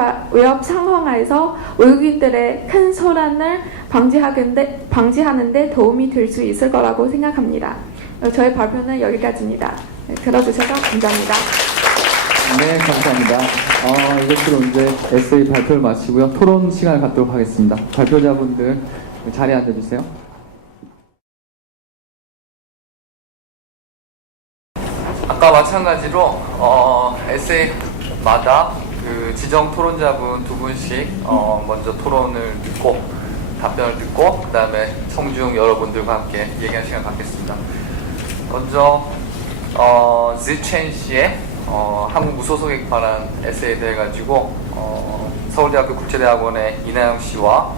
상황에서 외국인들의 큰 소란을 방지하는 데 도움이 될 수 있을 거라고 생각합니다. 저의 발표는 여기까지입니다. 들어주셔서 감사합니다. 네, 감사합니다. 이것으로 이제 에세이 발표를 마치고요. 토론 시간을 갖도록 하겠습니다. 발표자분들 자리에 앉아주세요. 아까 마찬가지로 에세이마다 그 지정 토론자분 두 분씩 먼저 토론을 듣고 답변을 듣고 그 다음에 청중 여러분들과 함께 얘기하는 시간 갖겠습니다. 먼저 지첸 씨의 한국 무소속에 관한 에세이에 대해 가지고 서울대학교 국제대학원의 이나영 씨와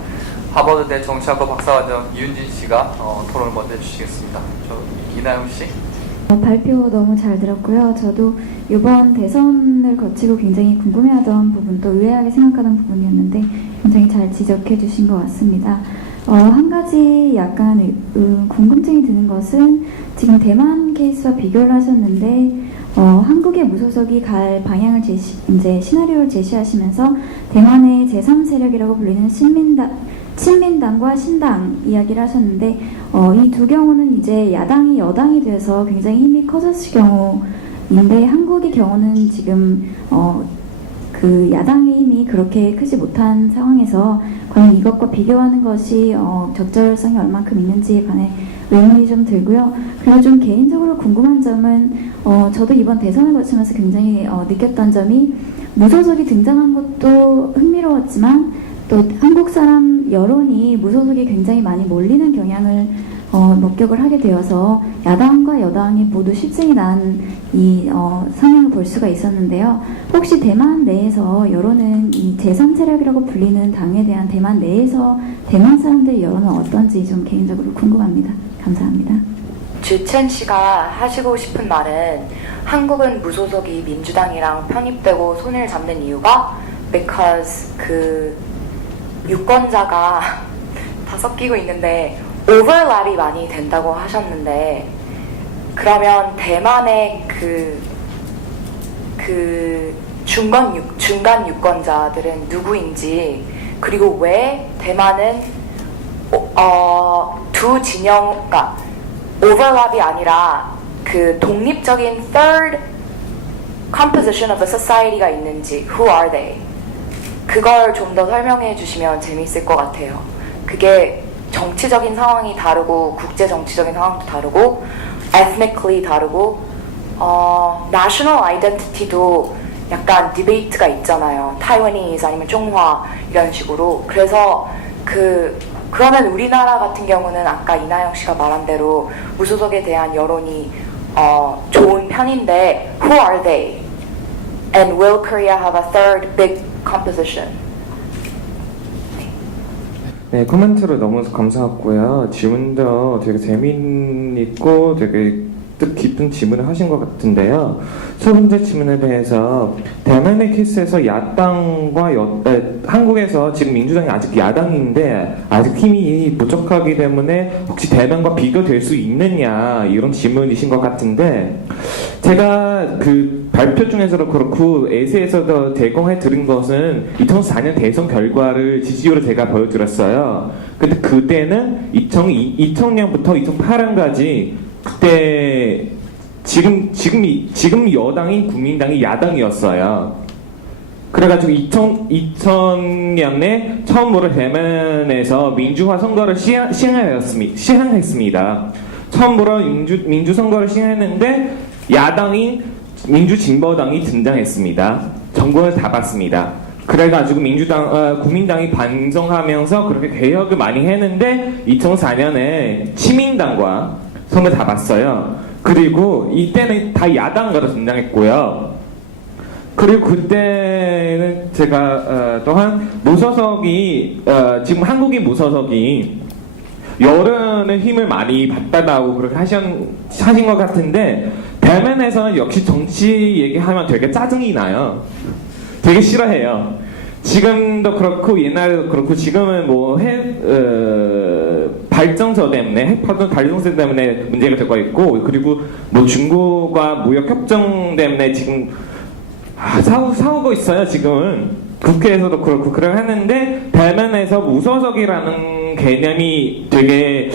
하버드대 정치학과 박사과정 이윤진 씨가 토론을 먼저 해주시겠습니다. 이나영 씨. 발표 너무 잘 들었고요. 저도 이번 대선을 거치고 굉장히 궁금해하던 부분도 의아하게 생각하던 부분이었는데 굉장히 잘 지적해 주신 것 같습니다. 한 가지 약간 궁금증이 드는 것은 지금 대만 케이스와 비교를 하셨는데 한국의 무소속이 갈 방향을 이제 시나리오를 제시하시면서 대만의 제3세력이라고 불리는 친민당과 신당 이야기를 하셨는데 이 두 경우는 이제 야당이 여당이 돼서 굉장히 힘이 커졌을 경우인데 한국의 경우는 지금 그 야당의 힘이 그렇게 크지 못한 상황에서 과연 이것과 비교하는 것이 적절성이 얼만큼 있는지에 관해 의문이 좀 들고요. 그리고 좀 개인적으로 궁금한 점은 저도 이번 대선을 거치면서 굉장히 느꼈던 점이 무소속이 등장한 것도 흥미로웠지만 또 한국 사람 여론이 무소속이 굉장히 많이 몰리는 경향을 목격을 하게 되어서 야당과 여당이 모두 실증이 난 이 성향을 볼 수가 있었는데요. 혹시 대만 내에서 여론은 이 제3세력이라고 불리는 당에 대한 대만 내에서 대만 사람들의 여론은 어떤지 좀 개인적으로 궁금합니다. 감사합니다. 주첸 씨가 하시고 싶은 말은 한국은 무소속이 민주당이랑 편입되고 손을 잡는 이유가 because 그 유권자가 다 섞이고 있는데 오버랩이 많이 된다고 하셨는데 그러면 대만의 그 중간 유권자들은 누구인지 그리고 왜 대만은 두 진영 그러니까 오버랩이 아니라 그 독립적인 third composition of the society가 있는지 who are they? 그걸 좀 더 설명해 주시면 재미있을 것 같아요. 그게 정치적인 상황이 다르고 국제 정치적인 상황도 다르고 ethnically 다르고 national identity도 약간 디베이트가 있잖아요. 타이완이즈 아니면 중화 이런 식으로. 그래서 그러면 우리나라 같은 경우는 아까 이나영 씨가 말한 대로 무소속에 대한 여론이 좋은 편인데 who are they? And will Korea have a third big composition? 네, 코멘트로 너무 감사했고요. 질문도 되게 재미있고 되게 뜻 깊은 질문을 하신 것 같은데요. 첫 번째 질문에 대해서 대만의 케이스에서 야당과 한국에서 지금 민주당이 아직 야당인데 아직 힘이 부족하기 때문에 혹시 대만과 비교될 수 있느냐 이런 질문이신 것 같은데 제가 그 발표 중에서도 그렇고 에세이에서도 제공해 드린 것은 2004년 대선 결과를 지지율을 제가 보여드렸어요. 근데 그때는 2000년부터 2008년까지 그때 지금 여당인 국민당이 야당이었어요. 그래가지고 2000년에 처음으로 대만에서 민주화 선거를 시행했습니다. 처음으로 민주 선거를 시행했는데 야당인 민주진보당이 등장했습니다. 정권을 잡았습니다. 그래가지고 국민당이 반성하면서 그렇게 개혁을 많이 했는데 2004년에 친민당과 손을 잡았어요. 그리고 이때는 다 야당으로 등장했고요. 그리고 그때는 제가 또한 무소속이 지금 한국의 무소속이 여론의 힘을 많이 받다라고 그렇게 하신 것 같은데 대만에서는 역시 정치 얘기하면 되게 짜증이 나요. 되게 싫어해요. 지금도 그렇고 옛날에도 그렇고 지금은 뭐 발전소 때문에 핵파동 발전소 때문에 문제가 되고 있고, 그리고 뭐 중국과 무역 협정 때문에 지금 싸우고 있어요. 지금은 국회에서도 그렇고 그걸 하는데, 대만에서 무소속이라는 개념이 되게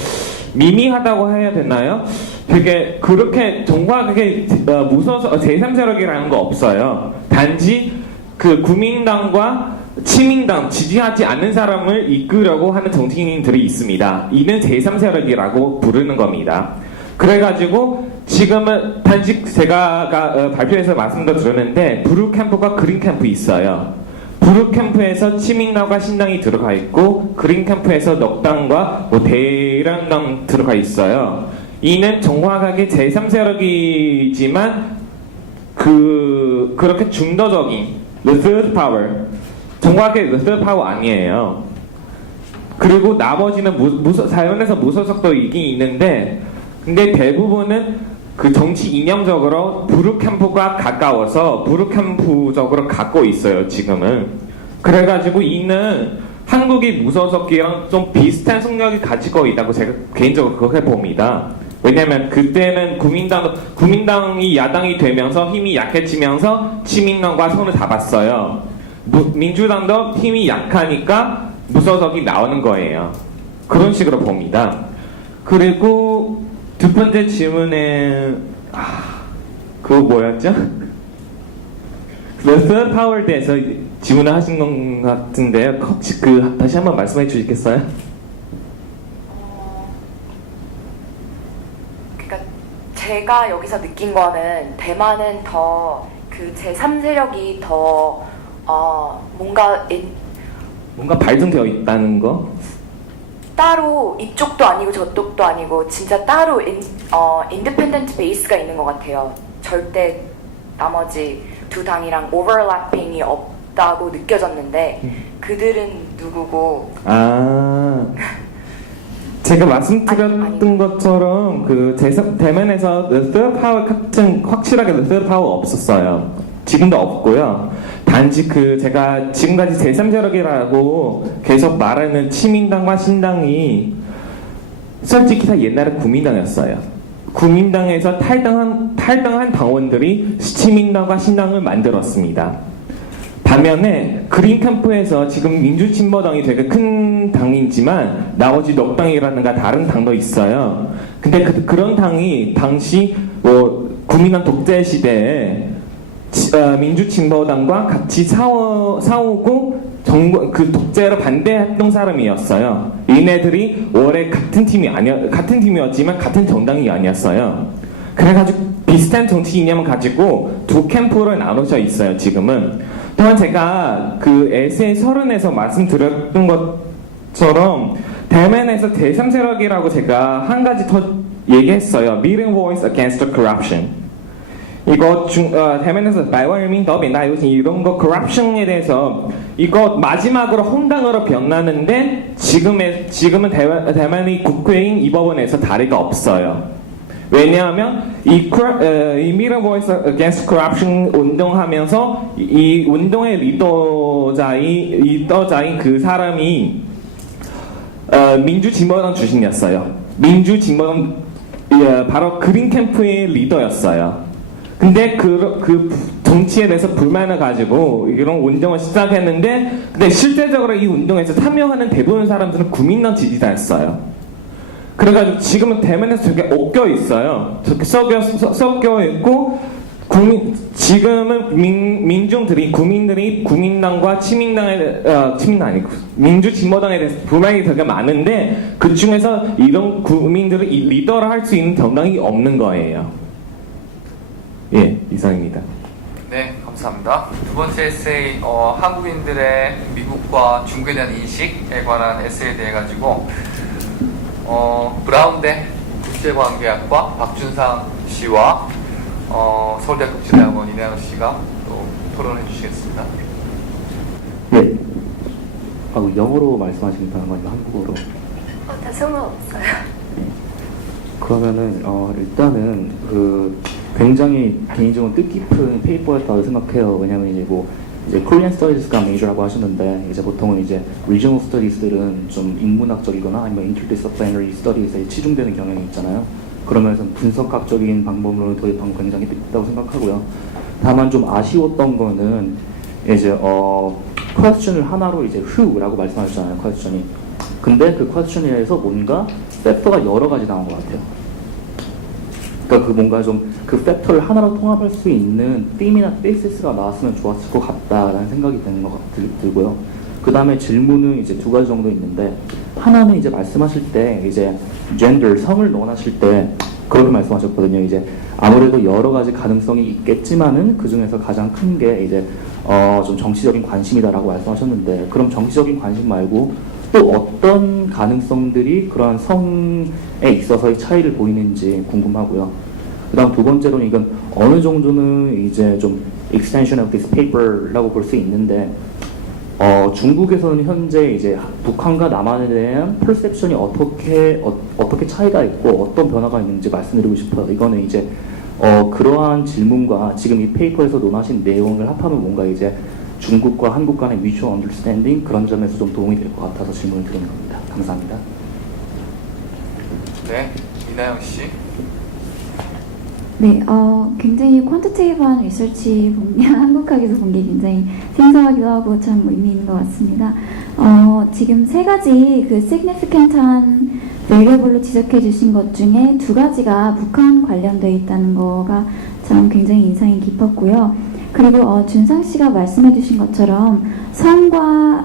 미미하다고 해야 되나요? 되게 그렇게 정확하게 무소속 제3세력이라는 거 없어요. 단지 그 국민당과 친민당 지지하지 않는 사람을 이끌려고 하는 정치인들이 있습니다. 이는 제3세력이라고 부르는 겁니다. 그래가지고 지금은 단지 제가 발표에서 말씀도 드렸는데 블루 캠프과 그린 캠프 있어요. 블루 캠프에서 친민당과 신당이 들어가 있고 그린 캠프에서 넉당과 뭐 대란당 들어가 있어요. 이는 정확하게 제3세력이지만 그렇게 중도적인 the third power, 정확하게 the third power 아니에요. 그리고 나머지는 자연에서 무소속도 있긴 있는데, 근데 대부분은 그 정치 이념적으로 블루 캠프가 가까워서 블루 캠프적으로 갖고 있어요, 지금은. 그래가지고 이는 한국이 무소속이랑 좀 비슷한 속력이 가지고 있다고 제가 개인적으로 그렇게 봅니다. 왜냐면 그때는 국민당이 야당이 되면서 힘이 약해지면서 친민당과 손을 잡았어요. 민주당도 힘이 약하니까 무소속이 나오는 거예요. 그런 식으로 봅니다. 그리고 두 번째 질문은 그거 뭐였죠? The third power에 대해서 질문을 하신 것 같은데요. 혹시 다시 한번 말씀해 주시겠어요? 그러니까 제가 여기서 느낀 거는 대만은 더 그 제3세력이 더 뭔가 발전되어 있다는 거? 따로 이쪽도 아니고 저쪽도 아니고 진짜 따로 인디펜던트 베이스가 있는 것 같아요. 절대 나머지 두 당이랑 오버래핑이 없다고 느껴졌는데 그들은 누구고? 제가 말씀드렸던 것처럼 대만에서 the third power 같은 확실하게 the third power 없었어요. 지금도 없고요. 단지 제가 지금까지 제3세력이라고 계속 말하는 친민당과 신당이 솔직히 다 옛날에 국민당이었어요. 국민당에서 탈당한 당원들이 친민당과 신당을 만들었습니다. 반면에 그린 캠프에서 지금 민주진보당이 되게 큰 당이지만 나머지 넉당이라든가 다른 당도 있어요. 근데 그런 당이 당시 국민당 독재 시대에 민주진보당과 같이 싸우고 그 독재를 반대했던 사람이었어요. 얘네들이 원래 같은 팀이었지만 같은 정당이 아니었어요. 그래가지고 비슷한 정치 이념을 가지고 두 캠프로 나눠져 있어요, 지금은. 또한 제가 에세이 30에서 말씀드렸던 것처럼 대만에서 제3세력이라고 제가 한 가지 더 얘기했어요. Leading Voice Against Corruption. 이거 대만에서 발화유민 더 벤다이오신 이런 거 corruption에 대해서 이거 마지막으로 혼당으로 변하는데 지금은 대만의 국회인 이 법원에서 다리가 없어요. 왜냐하면 이 Leading Voice Against Corruption 운동하면서 이 운동의 리더자인 그 사람이 민주진보당 출신이었어요. 민주진보당 바로 그린 캠프의 리더였어요. 근데 그 정치에 대해서 불만을 가지고 이런 운동을 시작했는데, 근데 실제적으로 이 운동에서 참여하는 대부분 사람들은 국민당 지지자였어요. 그래가지고 지금은 대만에서 되게 엇겨 있어요. 저렇게 섞여 있고, 지금은 국민들이 국민당과 친민당 아니고 민주진보당에 대해서 불만이 되게 많은데, 그 중에서 이런 국민들을 리더를 할 수 있는 정당이 없는 거예요. 예, 이상입니다. 네, 감사합니다. 두 번째 에세이, 한국인들의 미국과 중국에 대한 인식에 관한 에세이에 대해 가지고 브라운대 국제관계학과 박준상 씨와 서울대 국제대학원 이대환 씨가 또 토론해 주시겠습니다. 네. 영어로 말씀하시는 건가요? 한국어로? 다 상관없어요. 그러면은 일단은 굉장히 개인적으로 뜻깊은 페이퍼였다고 생각해요. 왜냐면 이제 이제 Korean Studies가 메이저라고 하셨는데 이제 보통은 이제 Regional Studies들은 좀 인문학적이거나 아니면 Interdisciplinary Studies에 치중되는 경향이 있잖아요. 그러면서 분석학적인 방법론을 도입한 건 굉장히 있다고 생각하고요. 다만 좀 아쉬웠던 거는 이제 question을 하나로 이제 who라고 말씀하셨잖아요. question이. 근데 그 question에서 뭔가 팩터가 여러 가지 나온 것 같아요. 그러니까 그 뭔가 좀 그 팩터를 하나로 통합할 수 있는 theme이나 thesis가 나왔으면 좋았을 것 같다라는 생각이 드는 것 들고요. 그 다음에 질문은 이제 두 가지 정도 있는데 하나는 이제 말씀하실 때 이제 gender 성을 논하실 때 그렇게 말씀하셨거든요. 이제 아무래도 여러 가지 가능성이 있겠지만은 그 중에서 가장 큰 게 이제 좀 정치적인 관심이다라고 말씀하셨는데 그럼 정치적인 관심 말고 또 어떤 가능성들이 그러한 성에 있어서의 차이를 보이는지 궁금하고요. 그 다음 두 번째로는 이건 어느 정도는 이제 좀 extension of this paper라고 볼 수 있는데 중국에서는 현재 이제 북한과 남한에 대한 perception이 어떻게 차이가 있고 어떤 변화가 있는지 말씀드리고 싶어요. 이거는 이제 그러한 질문과 지금 이 페이퍼에서 논하신 내용을 합하면 뭔가 이제 중국과 한국 간의 mutual understanding 그런 점에서 좀 도움이 될 것 같아서 질문을 드리는 겁니다. 감사합니다. 네, 이나영 씨. 네, 굉장히 퀀티테이브한 리서치 한국학에서 본 게 굉장히 생소하기도 하고 참 의미 있는 것 같습니다. 지금 세 가지 그 significant한 variable로 지적해 주신 것 중에 두 가지가 북한 관련되어 있다는 거가 참 굉장히 인상이 깊었고요. 그리고 준상 씨가 말씀해 주신 것처럼 성과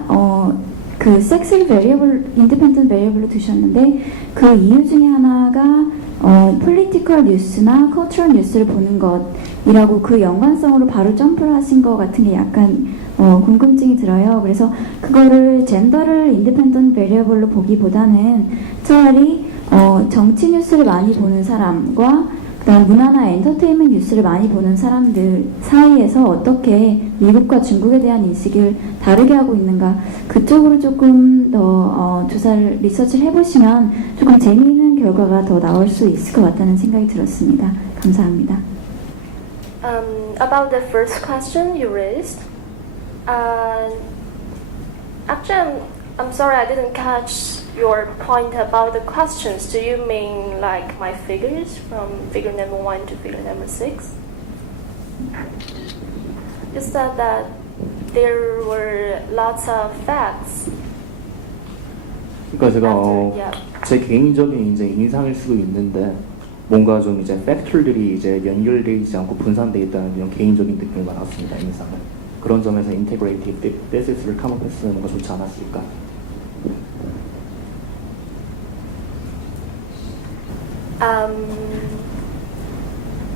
그 섹스를 independent variable로 두셨는데 그 이유 중에 하나가 political news나 cultural news를 보는 것이라고 그 연관성으로 바로 점프를 하신 것 같은 게 약간 궁금증이 들어요. 그래서 그거를 젠더를 independent variable로 보기보다는 차라리 정치 뉴스를 많이 보는 사람과 그다음 문화나 엔터테인먼트 뉴스를 많이 보는 사람들 사이에서 어떻게 미국과 중국에 대한 인식을 다르게 하고 있는가 그쪽으로 조금 더 리서치를 해보시면 조금 재미있는 결과가 더 나올 수 있을 것 같다는 생각이 들었습니다. 감사합니다. About the first question you raised, actually, I'm sorry I didn't catch your point about the questions. Do you mean like my figures from figure number 1 to figure number 6? You said that there were lots of facts. 그러니까 제가 Yeah. 제 개인적인 이제 인상일 수도 있는데 뭔가 좀 이제 팩트들이 이제 연결되지 않고 분산되어 있다는 이런 개인적인 느낌을 받았습니다. 인상은 그런 점에서 integrative thesis를 탐험했으면 뭔가 좋지 않았을까.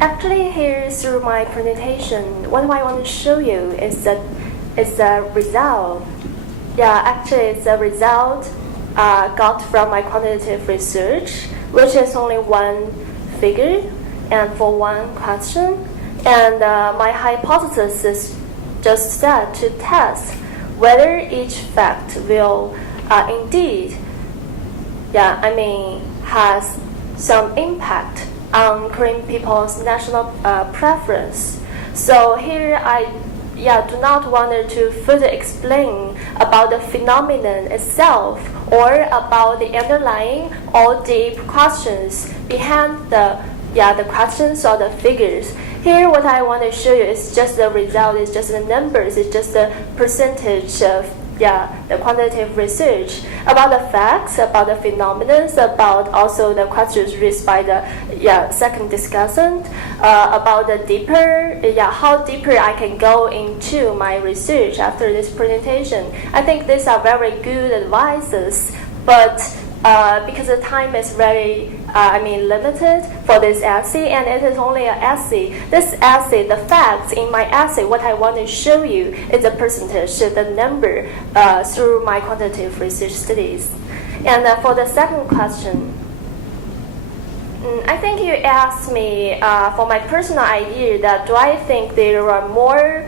Actually, here through my presentation, what I want to show you is the result. Yeah, actually, it's a result got from my quantitative research, which is only one figure and for one question. And my hypothesis is just that to test whether each fact will indeed, has some impact on Korean people's national preference. So here I do not want to further explain about the phenomenon itself or about the underlying or deep questions behind the questions or the figures. Here what I want to show you is just the result, it's just the numbers, it's just the percentage of the quantitative research about the facts, about the phenomena, about also the questions raised by the second discussant, about the deeper, how deeper I can go into my research after this presentation. I think these are very good advices, but because the time is very limited for this essay, and it is only an essay. This essay, the facts in my essay, what I want to show you is the percentage, the number through my quantitative research studies. And for the second question, I think you asked me for my personal idea that do I think there are more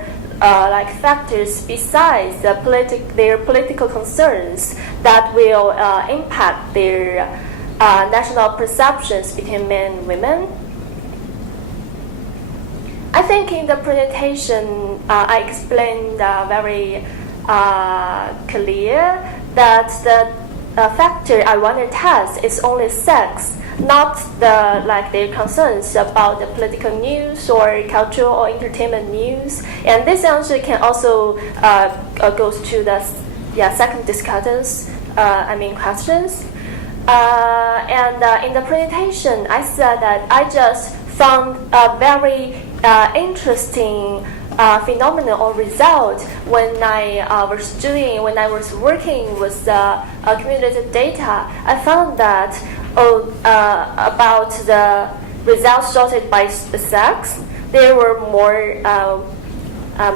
factors besides their political concerns that will impact their national perceptions between men and women. I think in the presentation I explained very clear that the factor I want to test is only sex, not their concerns about the political news or cultural or entertainment news. And this answer can also goes to the second discussions. Questions. In the presentation, I said that I just found a very interesting phenomenon or result when I was working with cumulative data. I found that about the results sorted by sex, there were more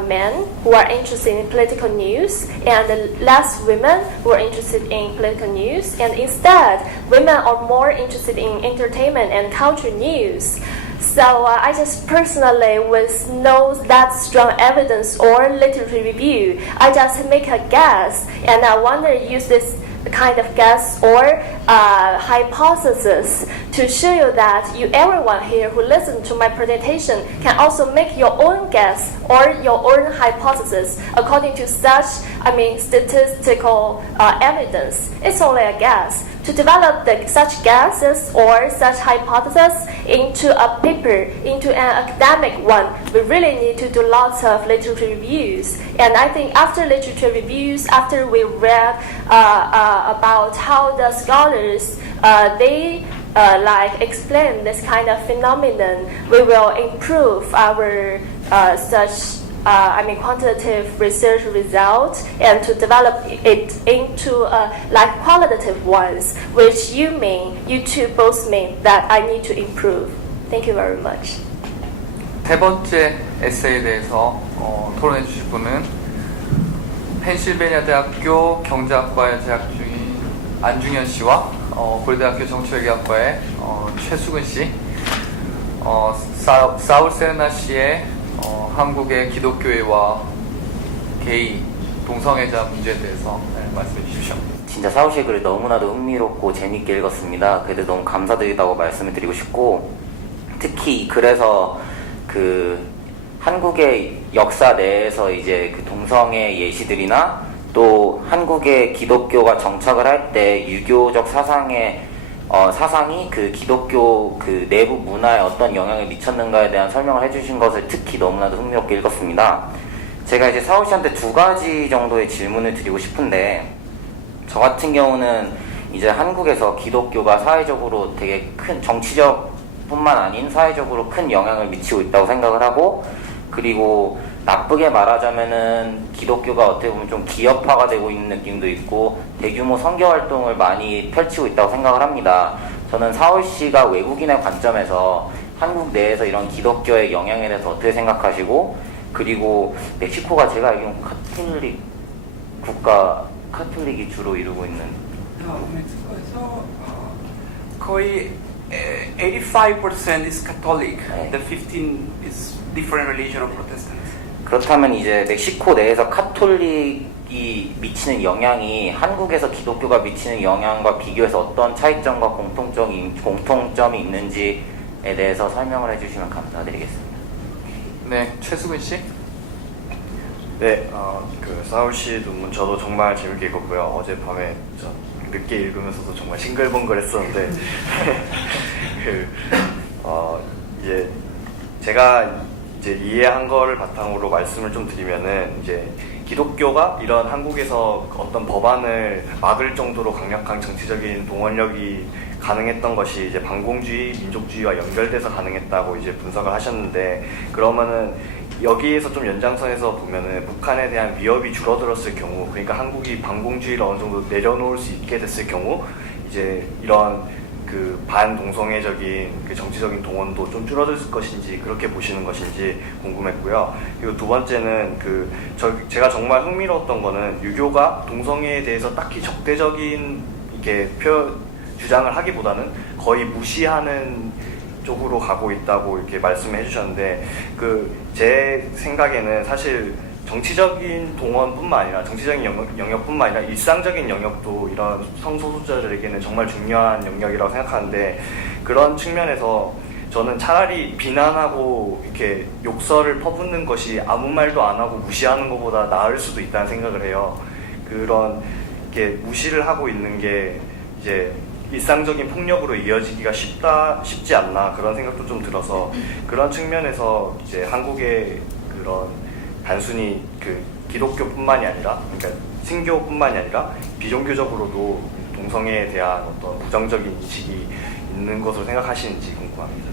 men who are interested in political news and less women who are interested in political news, and instead women are more interested in entertainment and culture news. So I just personally, with no that strong evidence or literature review, I just make a guess, and I want to use this kind of guess or hypothesis to show you that everyone here who listened to my presentation can also make your own guess or your own hypothesis according to such statistical evidence. It's only a guess. To develop such guesses or such hypotheses into a paper, into an academic one, we really need to do lots of literature reviews. And I think after literature reviews, after we read about how the scholars they explain this kind of phenomenon, we will improve our quantitative research results and to develop it into qualitative ones, which you two both mean that I need to improve. Thank you very much. 세 번째 에세이에 대해서 토론해 주실 분은 펜실베니아 대학교 경제학과에 재학 중인 안중현 씨와 고려대학교 정치외교학과의 최수근 씨, 사울 세레나 씨의 한국의 기독교회와 게이, 동성애자 문제에 대해서 말씀해 주십시오. 진짜 사울 씨의 글을 너무나도 흥미롭고 재밌게 읽었습니다. 그래도 너무 감사드리다고 말씀을 드리고 싶고, 특히 그래서 한국의 역사 내에서 이제 동성애 예시들이나 또 한국의 기독교가 정착을 할 때 유교적 사상이 기독교 내부 문화에 어떤 영향을 미쳤는가에 대한 설명을 해주신 것을 특히 너무나도 흥미롭게 읽었습니다. 제가 이제 사울 씨한테 2가지 정도의 질문을 드리고 싶은데, 저 같은 경우는 이제 한국에서 기독교가 사회적으로 되게 큰, 정치적뿐만 아닌 사회적으로 큰 영향을 미치고 있다고 생각을 하고, 그리고 나쁘게 말하자면은 기독교가 어떻게 보면 좀 기업화가 되고 있는 느낌도 있고 대규모 선교 활동을 많이 펼치고 있다고 생각을 합니다. 저는 사울 씨가 외국인의 관점에서 한국 내에서 이런 기독교의 영향에 대해서 어떻게 생각하시고, 그리고 멕시코가 제가 알기로는 카톨릭이 주로 이루고 있는 멕시코에서 거의 85% is Catholic. The 15 is different religion of Protestant. 그렇다면 이제 멕시코 내에서 카톨릭이 미치는 영향이 한국에서 기독교가 미치는 영향과 비교해서 어떤 차이점과 공통점이 있는지에 대해서 설명을 해주시면 감사드리겠습니다. 네, 최수근 씨. 네, 사울 씨 논문 저도 정말 재밌게 읽었고요. 어젯밤에 늦게 읽으면서도 정말 싱글벙글했었는데 이제 제가 이해한 거를 바탕으로 말씀을 좀 드리면은, 이제 기독교가 이런 한국에서 어떤 법안을 막을 정도로 강력한 정치적인 동원력이 가능했던 것이 이제 반공주의, 민족주의와 연결돼서 가능했다고 이제 분석을 하셨는데, 그러면은 여기에서 좀 연장선에서 보면은 북한에 대한 위협이 줄어들었을 경우, 그러니까 한국이 반공주의를 어느 정도 내려놓을 수 있게 됐을 경우, 이제 이런 반동성애적인 정치적인 동원도 좀 줄어들 것인지, 그렇게 보시는 것인지 궁금했고요. 그리고 2번째는 제가 정말 흥미로웠던 거는 유교가 동성애에 대해서 딱히 적대적인 주장을 하기보다는 거의 무시하는 쪽으로 가고 있다고 이렇게 말씀해 주셨는데, 제 생각에는 사실 정치적인 동원뿐만 아니라, 정치적인 영역뿐만 아니라 일상적인 영역도 이런 성소수자들에게는 정말 중요한 영역이라고 생각하는데, 그런 측면에서 저는 차라리 비난하고 이렇게 욕설을 퍼붓는 것이 아무 말도 안 하고 무시하는 것보다 나을 수도 있다는 생각을 해요. 그런 이렇게 무시를 하고 있는 게 이제 일상적인 폭력으로 이어지기가 쉽지 않나 그런 생각도 좀 들어서 그런 측면에서 이제 한국의 그런 단순히 그 기독교뿐만이 아니라 그러니까 신교뿐만이 아니라 비종교적으로도 동성애에 대한 어떤 부정적인 인식이 있는 것으로 생각하시는지 궁금합니다.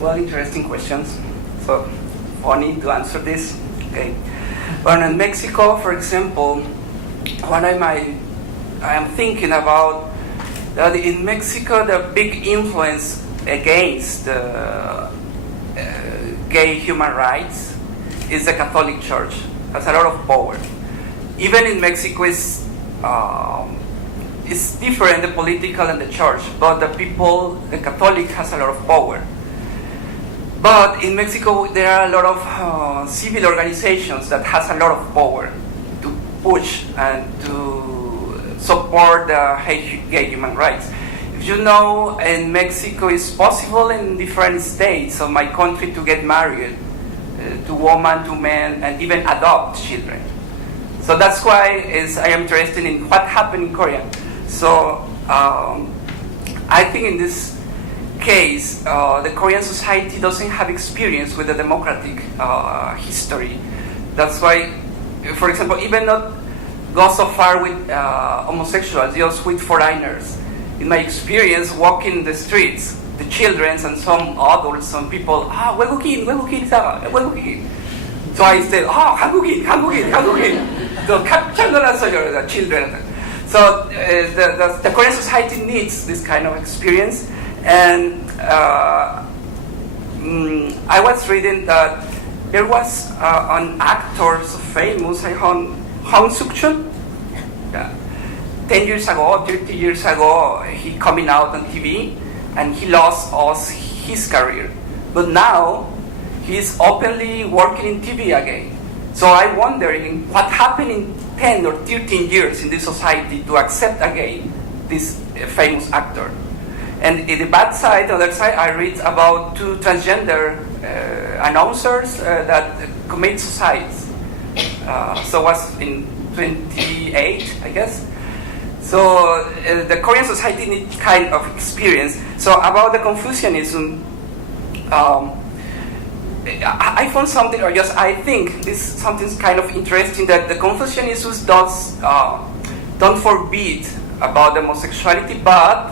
Well, interesting questions. So, funny to answer this. Okay. Well, in Mexico, for example, when I am thinking about that in Mexico, the big influence against gay human rights is the Catholic Church. Has a lot of power. Even in Mexico, it's different, the political and the church, but the people, the Catholic has a lot of power. But in Mexico, there are a lot of civil organizations that has a lot of power to push and to support the gay human rights. If you know, in Mexico, it's possible in different states of my country to get married to women, to men, and even adopt children. So that's why I am interested in what happened in Korea. So I think in this case, the Korean society doesn't have experience with the democratic history. That's why, for example, even not go so far with homosexuals, just with foreigners. In my experience, walking the streets, the children and some adults, some people, 외국인. So I said, 한국인. So 깜짝 놀랐어요, the children. So the Korean society needs this kind of experience. And I was reading that there was an actor so famous, Hong Suk-chun. 10 years ago, 30 years ago, he coming out on TV and he lost his career. But now he's openly working in TV again. So I'm wondering what happened in 10 or 13 years in this society to accept again this famous actor. And in the bad side, the other side, I read about 2 transgender announcers that commit suicides. So it was in 28, I guess. So the Korean society needs kind of experience. So about the Confucianism, I found something, or just I think this something's kind of interesting that the Confucianism don't forbid about homosexuality, but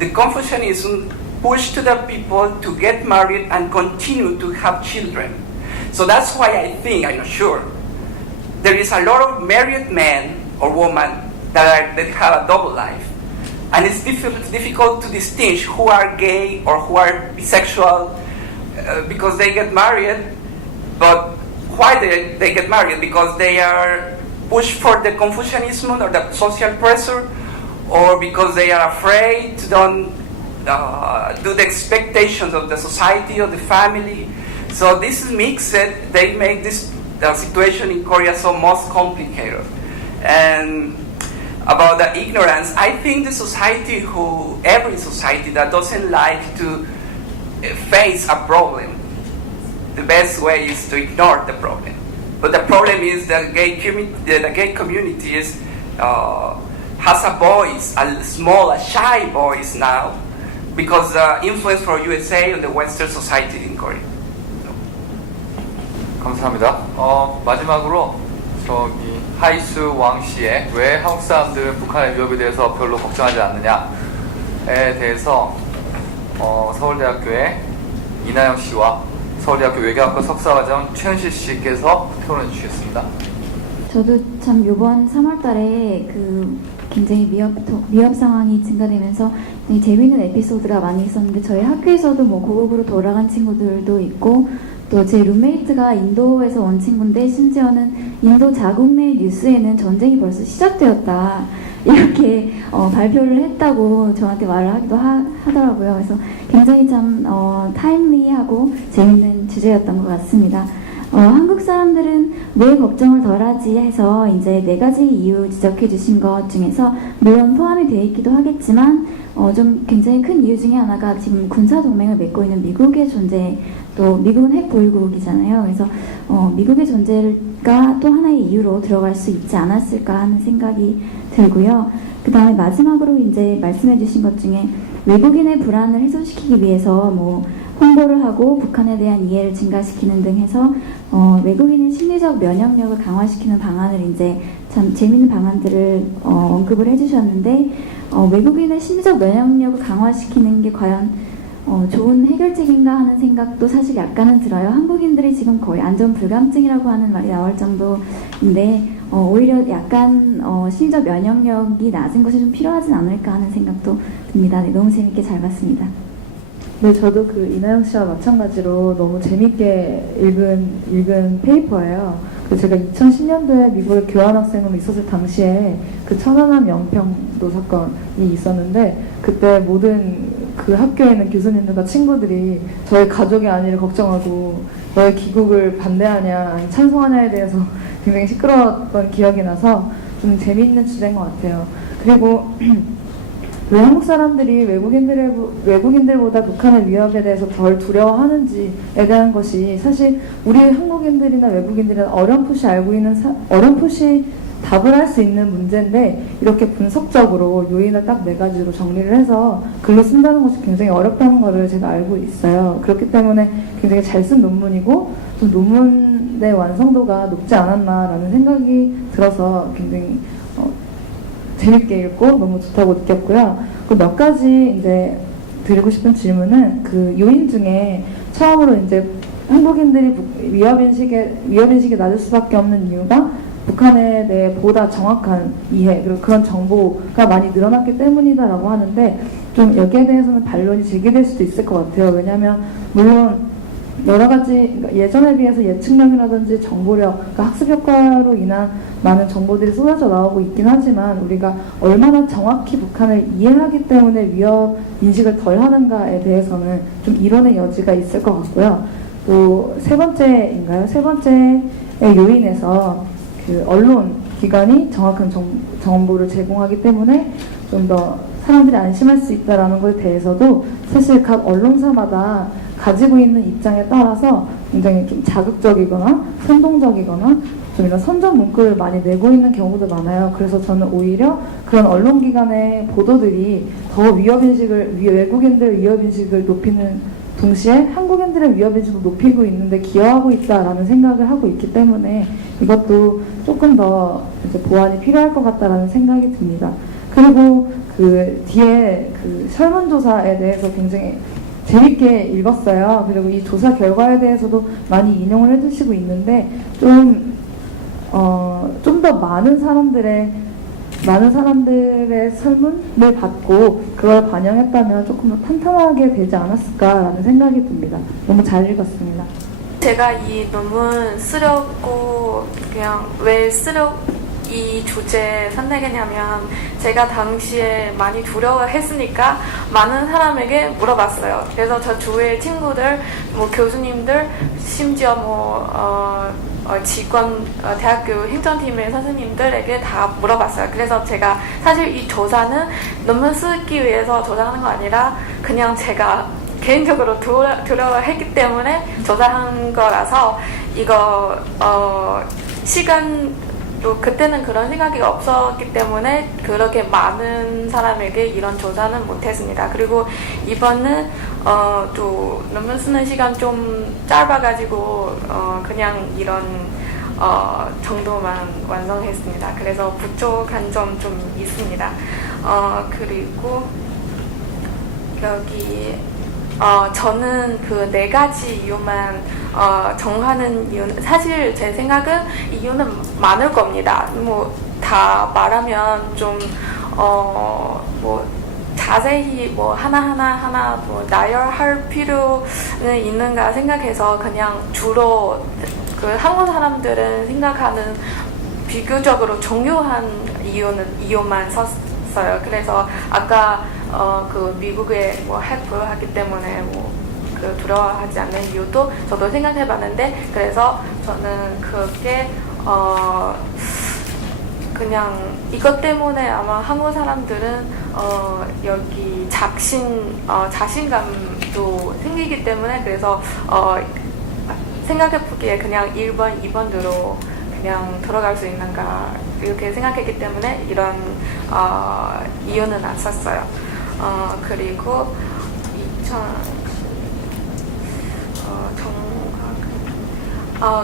the Confucianism pushed to the people to get married and continue to have children. So that's why I think, I'm not sure, there is a lot of married men or women that have a double life. And it's difficult to distinguish who are gay or who are bisexual because they get married. But why they get married? Because they are pushed for the Confucianism or the social pressure, or because they are afraid to don't do the expectations of the society or the family. So this mixed, they make this situation in Korea so most complicated. And about the ignorance, I think the society every society that doesn't like to face a problem, the best way is to ignore the problem. But the problem is the gay community is has a voice, a shy voice now, because the influence from USA and the Western society in Korea. 감사합니다. 마지막으로 저기 하이수 왕 씨의 왜 한국 사람들은 북한의 위협에 대해서 별로 걱정하지 않느냐에 대해서 서울대학교의 이나영 씨와 서울대학교 외교학과 석사과정 최현실 씨께서 토론해 주시겠습니다. 저도 참 이번 3월달에 그 굉장히 위협 상황이 증가되면서 굉장히 재미있는 에피소드가 많이 있었는데 저희 학교에서도 뭐 고국으로 돌아간 친구들도 있고 또 제 룸메이트가 인도에서 온 친구인데 심지어는 인도 자국 내 뉴스에는 전쟁이 벌써 시작되었다 이렇게 발표를 했다고 저한테 말을 하기도 하더라고요. 그래서 굉장히 참 타임리하고 재밌는 주제였던 것 같습니다. 한국 사람들은 왜 걱정을 덜하지 해서 이제 4가지 이유 지적해 주신 것 중에서 물론 포함이 되어 있기도 하겠지만 좀 굉장히 큰 이유 중에 하나가 지금 군사 동맹을 맺고 있는 미국의 존재, 또 미국은 핵 보유국이잖아요. 그래서 미국의 존재가 또 하나의 이유로 들어갈 수 있지 않았을까 하는 생각이 들고요. 그 다음에 마지막으로 이제 말씀해 주신 것 중에 외국인의 불안을 해소시키기 위해서 뭐 홍보를 하고 북한에 대한 이해를 증가시키는 등 해서 외국인의 심리적 면역력을 강화시키는 방안을 이제 참 재미있는 방안들을 언급을 해주셨는데 외국인의 심리적 면역력을 강화시키는 게 과연 좋은 해결책인가 하는 생각도 사실 약간은 들어요. 한국인들이 지금 거의 안전불감증이라고 하는 말이 나올 정도인데 오히려 약간 심리적 면역력이 낮은 것이 좀 필요하진 않을까 하는 생각도 듭니다. 네, 너무 재밌게 잘 봤습니다. 네, 저도 그 이나영 씨와 마찬가지로 너무 재밌게 읽은 페이퍼예요. 제가 2010년도에 미국에 교환학생으로 있었을 당시에 그 천안함 연평도 사건이 있었는데 그때 모든 그 학교에 있는 교수님들과 친구들이 저의 가족의 안위를 걱정하고 너의 귀국을 반대하냐 찬성하냐에 대해서 굉장히 시끄러웠던 기억이 나서 좀 재미있는 주제인 것 같아요. 그리고 왜 한국 사람들이 외국인들보다 북한의 위협에 대해서 덜 두려워하는지에 대한 것이 사실 우리 한국인들이나 외국인들은 어렴풋이 답을 할 수 있는 문제인데 이렇게 분석적으로 요인을 딱 4가지로 정리를 해서 글로 쓴다는 것이 굉장히 어렵다는 것을 제가 알고 있어요. 그렇기 때문에 굉장히 잘 쓴 논문이고 좀 논문의 완성도가 높지 않았나라는 생각이 들어서 굉장히 재밌게 읽고 너무 좋다고 느꼈고요. 그 몇 가지 이제 드리고 싶은 질문은 그 요인 중에 처음으로 이제 한국인들이 위협인식이 낮을 수밖에 없는 이유가 북한에 대해 보다 정확한 이해 그리고 그런 정보가 많이 늘어났기 때문이다라고 하는데 좀 여기에 대해서는 반론이 제기될 수도 있을 것 같아요. 왜냐하면 물론 여러 가지 그러니까 예전에 비해서 예측력이라든지 정보력, 그러니까 학습 효과로 인한 많은 정보들이 쏟아져 나오고 있긴 하지만 우리가 얼마나 정확히 북한을 이해하기 때문에 위협 인식을 덜 하는가에 대해서는 좀 이론의 여지가 있을 것 같고요. 또 세 번째의 요인에서 그 언론 기관이 정확한 정보를 제공하기 때문에 좀 더 사람들이 안심할 수 있다는 것에 대해서도 사실 각 언론사마다 가지고 있는 입장에 따라서 굉장히 좀 자극적이거나 선동적이거나 좀 이런 선전 문구를 많이 내고 있는 경우도 많아요. 그래서 저는 오히려 그런 언론기관의 보도들이 더 외국인들의 위협인식을 높이는 동시에 한국인들의 위협인식을 높이고 있는데 기여하고 있다라는 생각을 하고 있기 때문에 이것도 조금 더 이제 보완이 필요할 것 같다라는 생각이 듭니다. 그리고 그 뒤에 그 설문조사에 대해서 굉장히 재밌게 읽었어요. 그리고 이 조사 결과에 대해서도 많이 인용을 해주시고 있는데 좀 더 많은 사람들의 설문을 받고 그걸 반영했다면 조금 더 탄탄하게 되지 않았을까라는 생각이 듭니다. 너무 잘 읽었습니다. 제가 이 논문 쓰려고 그냥 왜 이 주제 선택했냐면 제가 당시에 많이 두려워했으니까 많은 사람에게 물어봤어요. 그래서 저 주위의 친구들, 뭐 교수님들, 심지어 직원 대학교 행정팀의 선생님들에게 다 물어봤어요. 그래서 제가 사실 이 조사는 논문 쓰기 위해서 조사하는 거 아니라 그냥 제가 개인적으로 두려워했기 때문에 조사한 거라서 이거 또 그때는 그런 생각이 없었기 때문에 그렇게 많은 사람에게 이런 조사는 못했습니다. 그리고 이번은 또 논문 쓰는 시간 좀 짧아가지고 그냥 이런 정도만 완성했습니다. 그래서 부족한 점 좀 있습니다. 그리고 여기 저는 그 4가지 이유만 정하는 이유는 사실 제 생각은 이유는 많을 겁니다. 뭐 다 말하면 좀 자세히 하나하나 나열할 필요는 있는가 생각해서 그냥 주로 그 한국 사람들은 생각하는 비교적으로 중요한 이유만 썼어요. 그래서 아까 그 미국에 핵 보유하기 때문에 그 두려워하지 않는 이유도 저도 생각해봤는데 그래서 저는 그게 그냥 이것 때문에 아마 한국 사람들은 여기 자신감도 생기기 때문에 그래서 생각해보기에 그냥 1번, 2번으로 그냥 들어갈 수 있는가 이렇게 생각했기 때문에 이런 이유는 안 썼어요. 그리고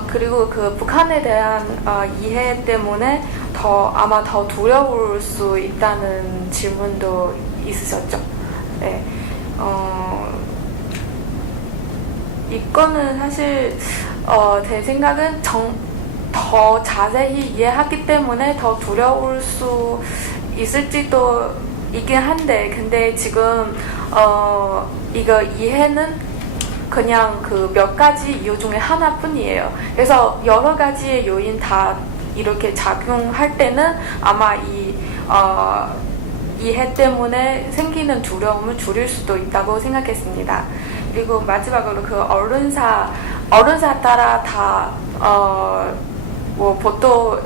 그리고 그 북한에 대한 이해 때문에 아마 더 두려울 수 있다는 질문도 있으셨죠. 네. 이거는 사실 제 생각은 더 자세히 이해하기 때문에 더 두려울 수 있을지도 있긴 한데 근데 지금 이거 이해는 그냥 그 몇 가지 이유 중에 하나뿐이에요. 그래서 여러 가지의 요인 다 이렇게 작용할 때는 아마 이 이해 때문에 생기는 두려움을 줄일 수도 있다고 생각했습니다. 그리고 마지막으로 그 언론사 따라 다 보도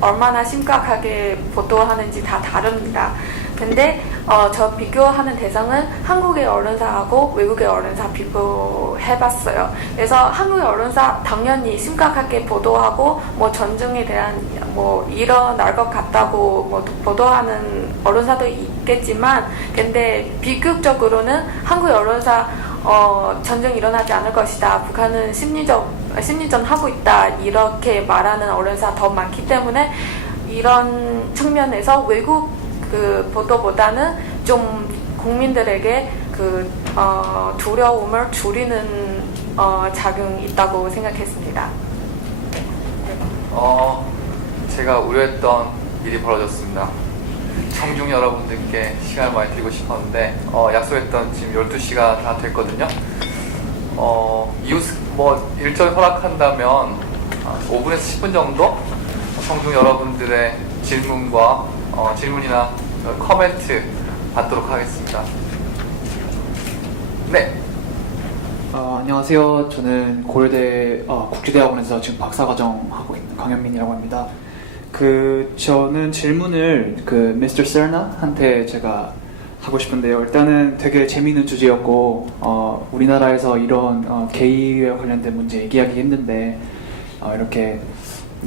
얼마나 심각하게 보도하는지 다 다릅니다. 근데 저 비교하는 대상은 한국의 언론사하고 외국의 언론사 비교해봤어요. 그래서 한국의 언론사 당연히 심각하게 보도하고 전쟁에 대한 일어날 것 같다고 보도하는 언론사도 있겠지만, 근데 비극적으로는 한국의 언론사 전쟁 일어나지 않을 것이다. 북한은 심리전 하고 있다. 이렇게 말하는 언론사 더 많기 때문에 이런 측면에서 외국 그 보도보다는 좀 국민들에게 그 두려움을 줄이는 작용이 있다고 생각했습니다. 제가 우려했던 일이 벌어졌습니다. 청중 여러분들께 시간을 많이 드리고 싶었는데 약속했던 지금 12시가 다 됐거든요. 일정이 허락한다면 5분에서 10분 정도 청중 여러분들의 질문이나 코멘트 받도록 하겠습니다. 네. 안녕하세요. 저는 고려대 국제대학원에서 지금 박사과정 하고 있는 강현민이라고 합니다. 저는 질문을 미스터 세르나한테 제가 하고 싶은데요. 일단은 되게 재미있는 주제였고 우리나라에서 이런 게이에 관련된 문제 얘기하기 힘든데 이렇게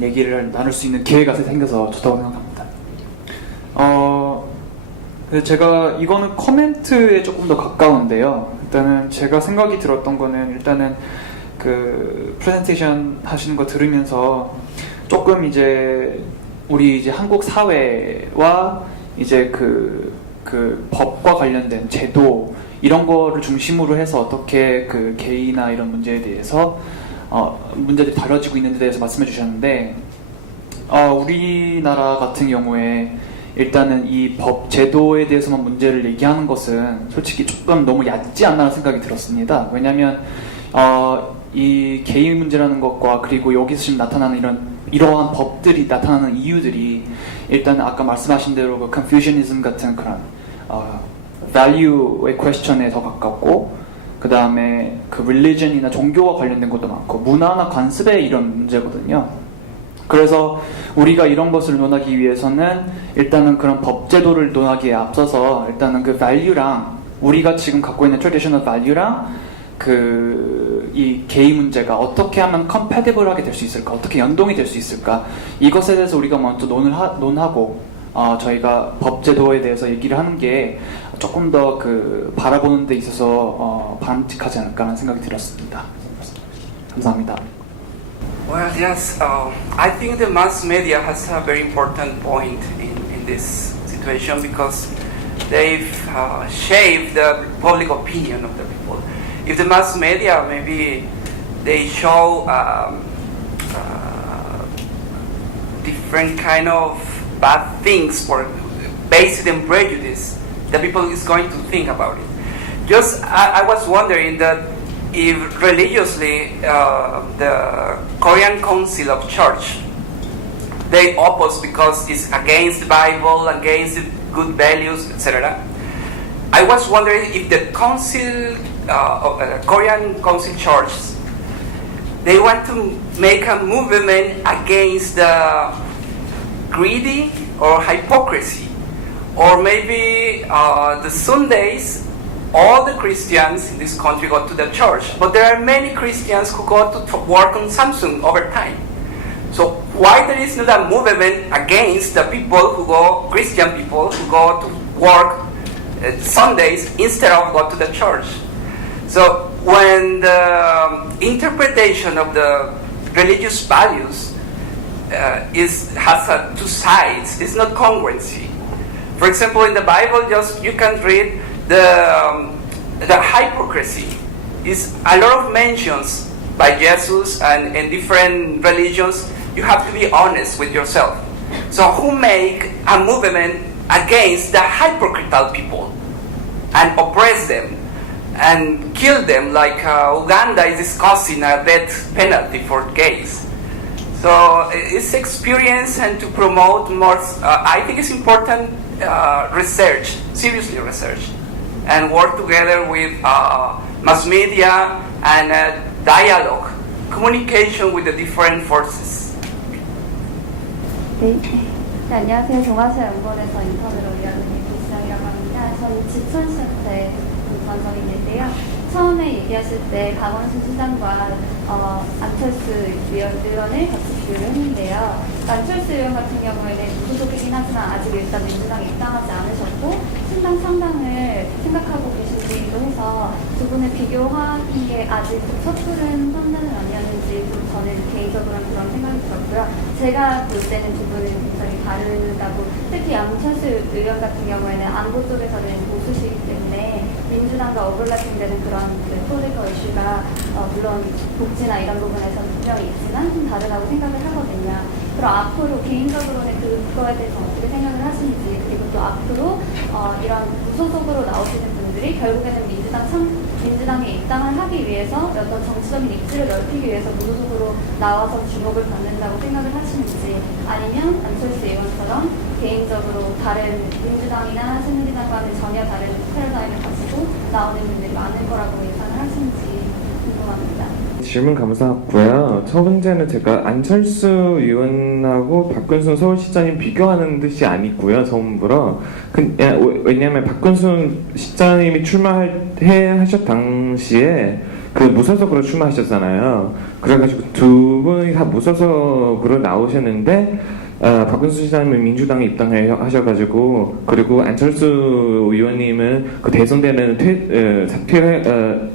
얘기를 나눌 수 있는 기회가 생겨서 좋다고 생각합니다. 제가 이거는 코멘트에 조금 더 가까운데요. 일단은 제가 생각이 들었던 거는 일단은 그 프레젠테이션 하시는 거 들으면서 조금 이제 우리 이제 한국 사회와 이제 그 법과 관련된 제도 이런 거를 중심으로 해서 어떻게 그 게이나 이런 문제에 대해서 문제들이 다뤄지고 있는데 대해서 말씀해 주셨는데 우리나라 같은 경우에 일단은 이 법 제도에 대해서만 문제를 얘기하는 것은 솔직히 조금 너무 얕지 않나 생각이 들었습니다. 왜냐하면 이 게이 문제라는 것과 그리고 여기서 지금 나타나는 이러한 법들이 나타나는 이유들이 일단 아까 말씀하신 대로 그 confucianism 같은 그런 value의 question에 더 가깝고, 그 다음에 그 religion이나 종교와 관련된 것도 많고 문화나 관습의 이런 문제거든요. 그래서 우리가 이런 것을 논하기 위해서는 일단은 그런 법 제도를 논하기에 앞서서 일단은 그 value랑 우리가 지금 갖고 있는 traditional value랑 이 게이 문제가 어떻게 하면 compatible하게 될 수 있을까, 어떻게 연동이 될 수 있을까, 이것에 대해서 우리가 먼저 논하고 저희가 법 제도에 대해서 얘기를 하는 게 조금 더 바라보는 데 있어서 바람직하지 않을까라는 생각이 들었습니다. 감사합니다. Well, yes, I think the mass media has a very important point in this situation because they've shaped the public opinion of the people. If the mass media maybe they show different kind of bad things based on prejudice, the people is going to think about it. Just I was wondering that if religiously the Korean Council of Church they oppose because it's against the Bible, against good values, etc. I was wondering if the council Korean Council Church. They want to make a movement against the greedy or hypocrisy, or maybe the Sundays. All the Christians in this country go to the church, but there are many Christians who go to work on Samsung over time. So why there is not a movement against the people who go, Christian people who go to work Sundays instead of go to the church? So when the interpretation of the religious values has two sides, it's not congruency. For example, in the Bible, you can read the hypocrisy is a lot of mentions by Jesus and in different religions. You have to be honest with yourself. So who make a movement against the hypocritical people and oppress them and kill them, like Uganda is discussing a death penalty for gays. So it's experience and to promote more, I think it's important research, seriously research, and work together with mass media and dialogue, communication with the different forces. 네, 안녕하세요. 동아시아연구원에서 인턴으로 일하는 김수정이라고 합니다. 저는 지천 시절 때 전성인인데요. 처음에 얘기하실 때 박원순 시장과 안철수 의원을 같이 비교를 했는데요. 안철수 의원 같은 경우에는 무소속이긴 하지만 아직 일단 민주당에 입당하지 않으셨고 신당 창당을 생각하고 계시기도 해서 두 분을 비교하는 게 아직 섣부른 판단은 아니었는지 좀 저는 개인적으로는 그런 생각이 들었고요. 제가 볼 때는 두 분은 굉장히 다르다고, 특히 안철수 의원 같은 경우에는 안보 쪽에서는 보수시기 때문에 민주당과 오버래핑되는 그런 포리컬 이슈가 물론 복지나 이런 부분에서는 분명히 있지만 좀 다르다고 생각을 하거든요. 그럼 앞으로 개인적으로는 그거에 대해서 어떻게 생각을 하시는지, 그리고 또 앞으로 이런 무소속으로 나오시는 분들이 결국에는 민주당에 입당을 하기 위해서 어떤 정치적인 입지를 넓히기 위해서 무소속으로 나와서 주목을 받는다고 생각을 하시는지, 아니면 안철수 의원처럼 개인적으로 다른 민주당이나 새누리당과는 전혀 다른 패러다임을 가지고 나오는 분들이 많을 거라고 예상을 하시는지 궁금합니다. 질문 감사하고요. 첫 번째는 제가 안철수 의원하고 박근순 서울시장님 비교하는 뜻이 아니고요. 처음부터. 왜냐하면 박근순 시장님이 하셨 당시에 그 무소속으로 출마하셨잖아요. 그래가지고 두 분이 다 무소속으로 나오셨는데 박근수 시장님은 민주당에 입당하셔가지고, 그리고 안철수 의원님은 그 대선 때는 사퇴를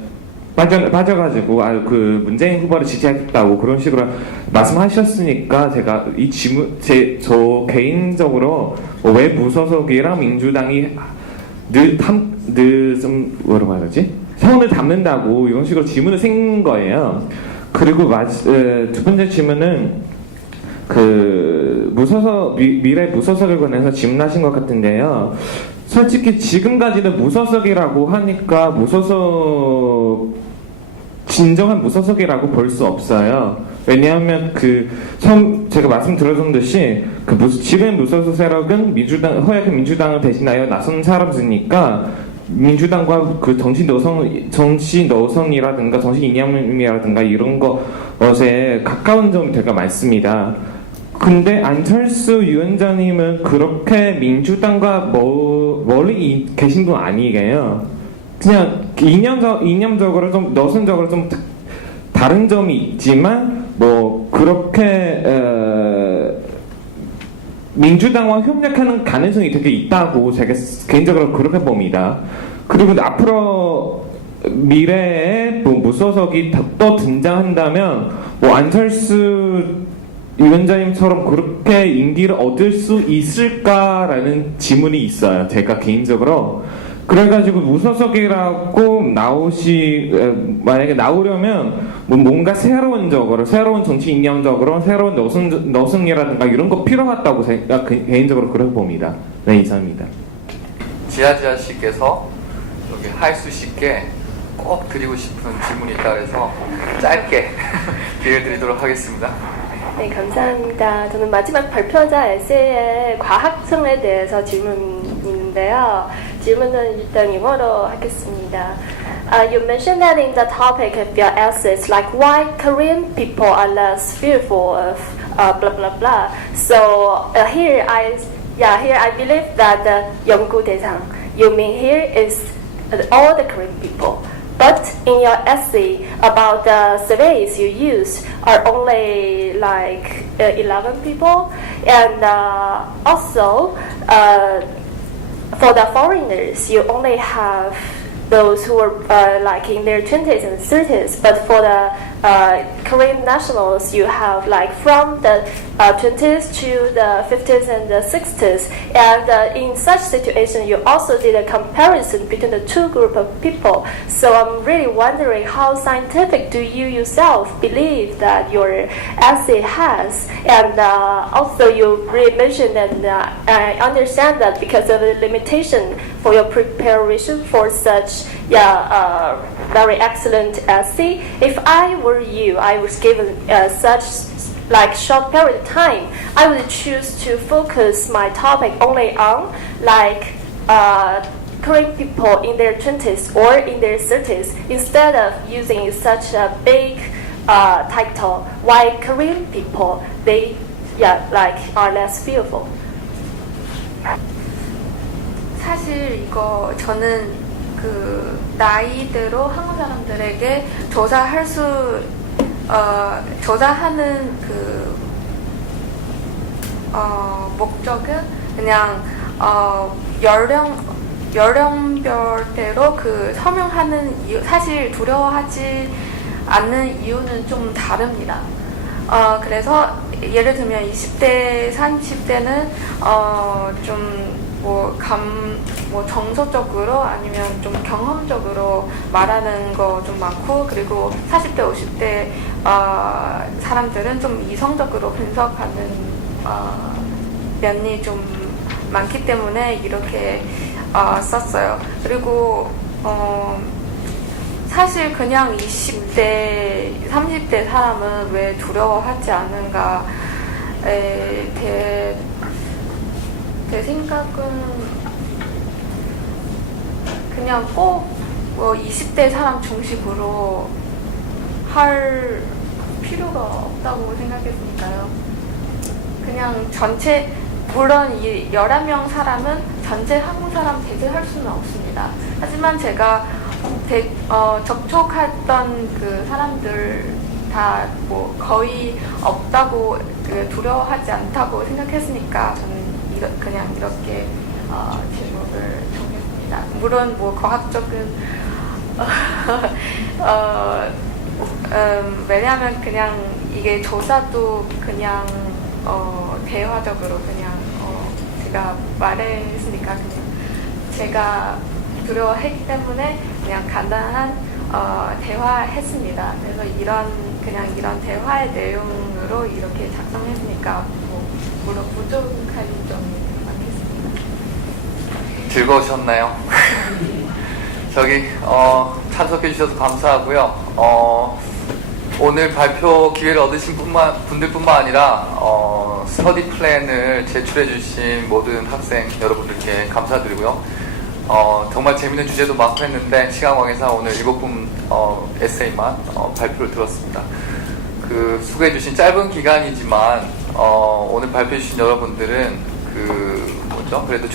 빠져가지고 그 문재인 후보를 지지하겠다고 그런 식으로 말씀하셨으니까 제가 이 질문 저 개인적으로 왜 무소속이랑 민주당이 늘 좀 뭐라고 말하지? 선을 담는다고 이런 식으로 질문을 생긴 거예요. 그리고 두 번째 질문은 미래 무소속에 관해서 질문하신 것 같은데요. 솔직히 지금까지는 무소속이라고 하니까 진정한 무소속이라고 볼 수 없어요. 왜냐하면 제가 말씀드렸듯이 지금 무소속 세력은 허약한 민주당을 대신하여 나선 사람이니까 민주당과 그 정치 노선이라든가 정치 이념이라든가 이런 것에 가까운 점이 되게 많습니다. 근데 안철수 위원장님은 그렇게 민주당과 멀리 계신 분 아니에요. 그냥 이념적으로 좀 노선적으로 좀 다른 점이 있지만 그렇게 민주당과 협력하는 가능성이 되게 있다고 제가 개인적으로 그렇게 봅니다. 그리고 앞으로 미래에 무소속이 또 등장한다면 안철수 위원장님처럼 그렇게 인기를 얻을 수 있을까라는 질문이 있어요. 제가 개인적으로. 그래가지고 무소속이라고 만약에 나오려면 뭔가 새로운 정치 이념적으로 새로운 노선이라든가 이런 거 필요하다고 제가 개인적으로 그렇게 봅니다. 네, 이상입니다. 지아지아 씨께서 여기 하이수 씨께 꼭 드리고 싶은 질문이 있다 해서 짧게 기회를 드리도록 하겠습니다. 네, 감사합니다. 저는 마지막 발표자 에세이의 과학성에 대해서 질문이 있는데요. 질문은 일단 영어로 하겠습니다. You mentioned that in the topic of your essays, like why Korean people are less fearful of blah blah blah. So here I believe that the 연구 대상 you mean here is all the Korean people. But in your essay about the surveys you used are only like 11 people, and also for the foreigners you only have those who are like in their 20s and 30s, but for the Korean nationals you have like from the 20s to the 50s and the 60s, and in such situation you also did a comparison between the two groups of people. So I'm really wondering how scientific do you yourself believe that your essay has, and also you really mentioned, and I understand that because of the limitation for your preparation for such very excellent essay. If I were you, I was given such like short period of time, I would choose to focus my topic only on like Korean people in their 20s or in their 30s, instead of using such a big title. Why Korean people they are less fearful. 사실 이거 저는 그 나이대로 한국 사람들에게 조사하는 그 목적은 그냥 연령별대로 그 설명하는 이유, 사실 두려워하지 않는 이유는 좀 다릅니다. 그래서 예를 들면 20대, 30대는 좀 뭐 정서적으로 아니면 좀 경험적으로 말하는 거 좀 많고, 그리고 40대, 50대 사람들은 좀 이성적으로 분석하는 면이 좀 많기 때문에 이렇게 썼어요. 그리고 사실 그냥 20대, 30대 사람은 왜 두려워하지 않은가에 대해 제 생각은 그냥 꼭 20대 사람 중심으로 할 필요가 없다고 생각했으니까요. 그냥 전체, 물론 이 11명 사람은 전체 한국 사람 대체할 수는 없습니다. 하지만 제가 접촉했던 그 사람들 다 뭐 거의 없다고, 두려워하지 않다고 생각했으니까 저는 그냥 이렇게 제목을 정했습니다. 물론 뭐 과학적인 왜냐하면 그냥 이게 조사도 그냥 대화적으로 그냥 제가 말했으니까 그냥 제가 두려워했기 때문에 그냥 간단한 대화했습니다. 그래서 이런 대화의 내용으로 이렇게 작성했으니까 물론 부족한 점이 많겠습니다. 즐거우셨나요? 저기 참석해 주셔서 감사하고요. 오늘 발표 기회를 얻으신 분들뿐만 아니라 스터디 플랜을 제출해 주신 모든 학생 여러분들께 감사드리고요. 정말 재밌는 주제도 많고 했는데 시간 관계상 오늘 7분 에세이만 발표를 들었습니다. 그 수고해 주신 짧은 기간이지만 오늘 발표해 주신 여러분들은 그래도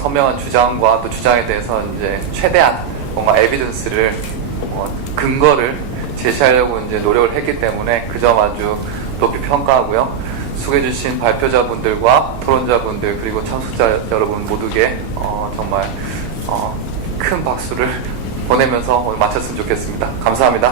선명한 주장과 또 주장에 대해서 이제 최대한 뭔가 에비던스를 근거를 제시하려고 이제 노력을 했기 때문에 그 점 아주 높이 평가하고요. 수고해 주신 발표자분들과 토론자분들 그리고 참석자 여러분 모두에게 정말 큰 박수를 보내면서 오늘 마쳤으면 좋겠습니다. 감사합니다.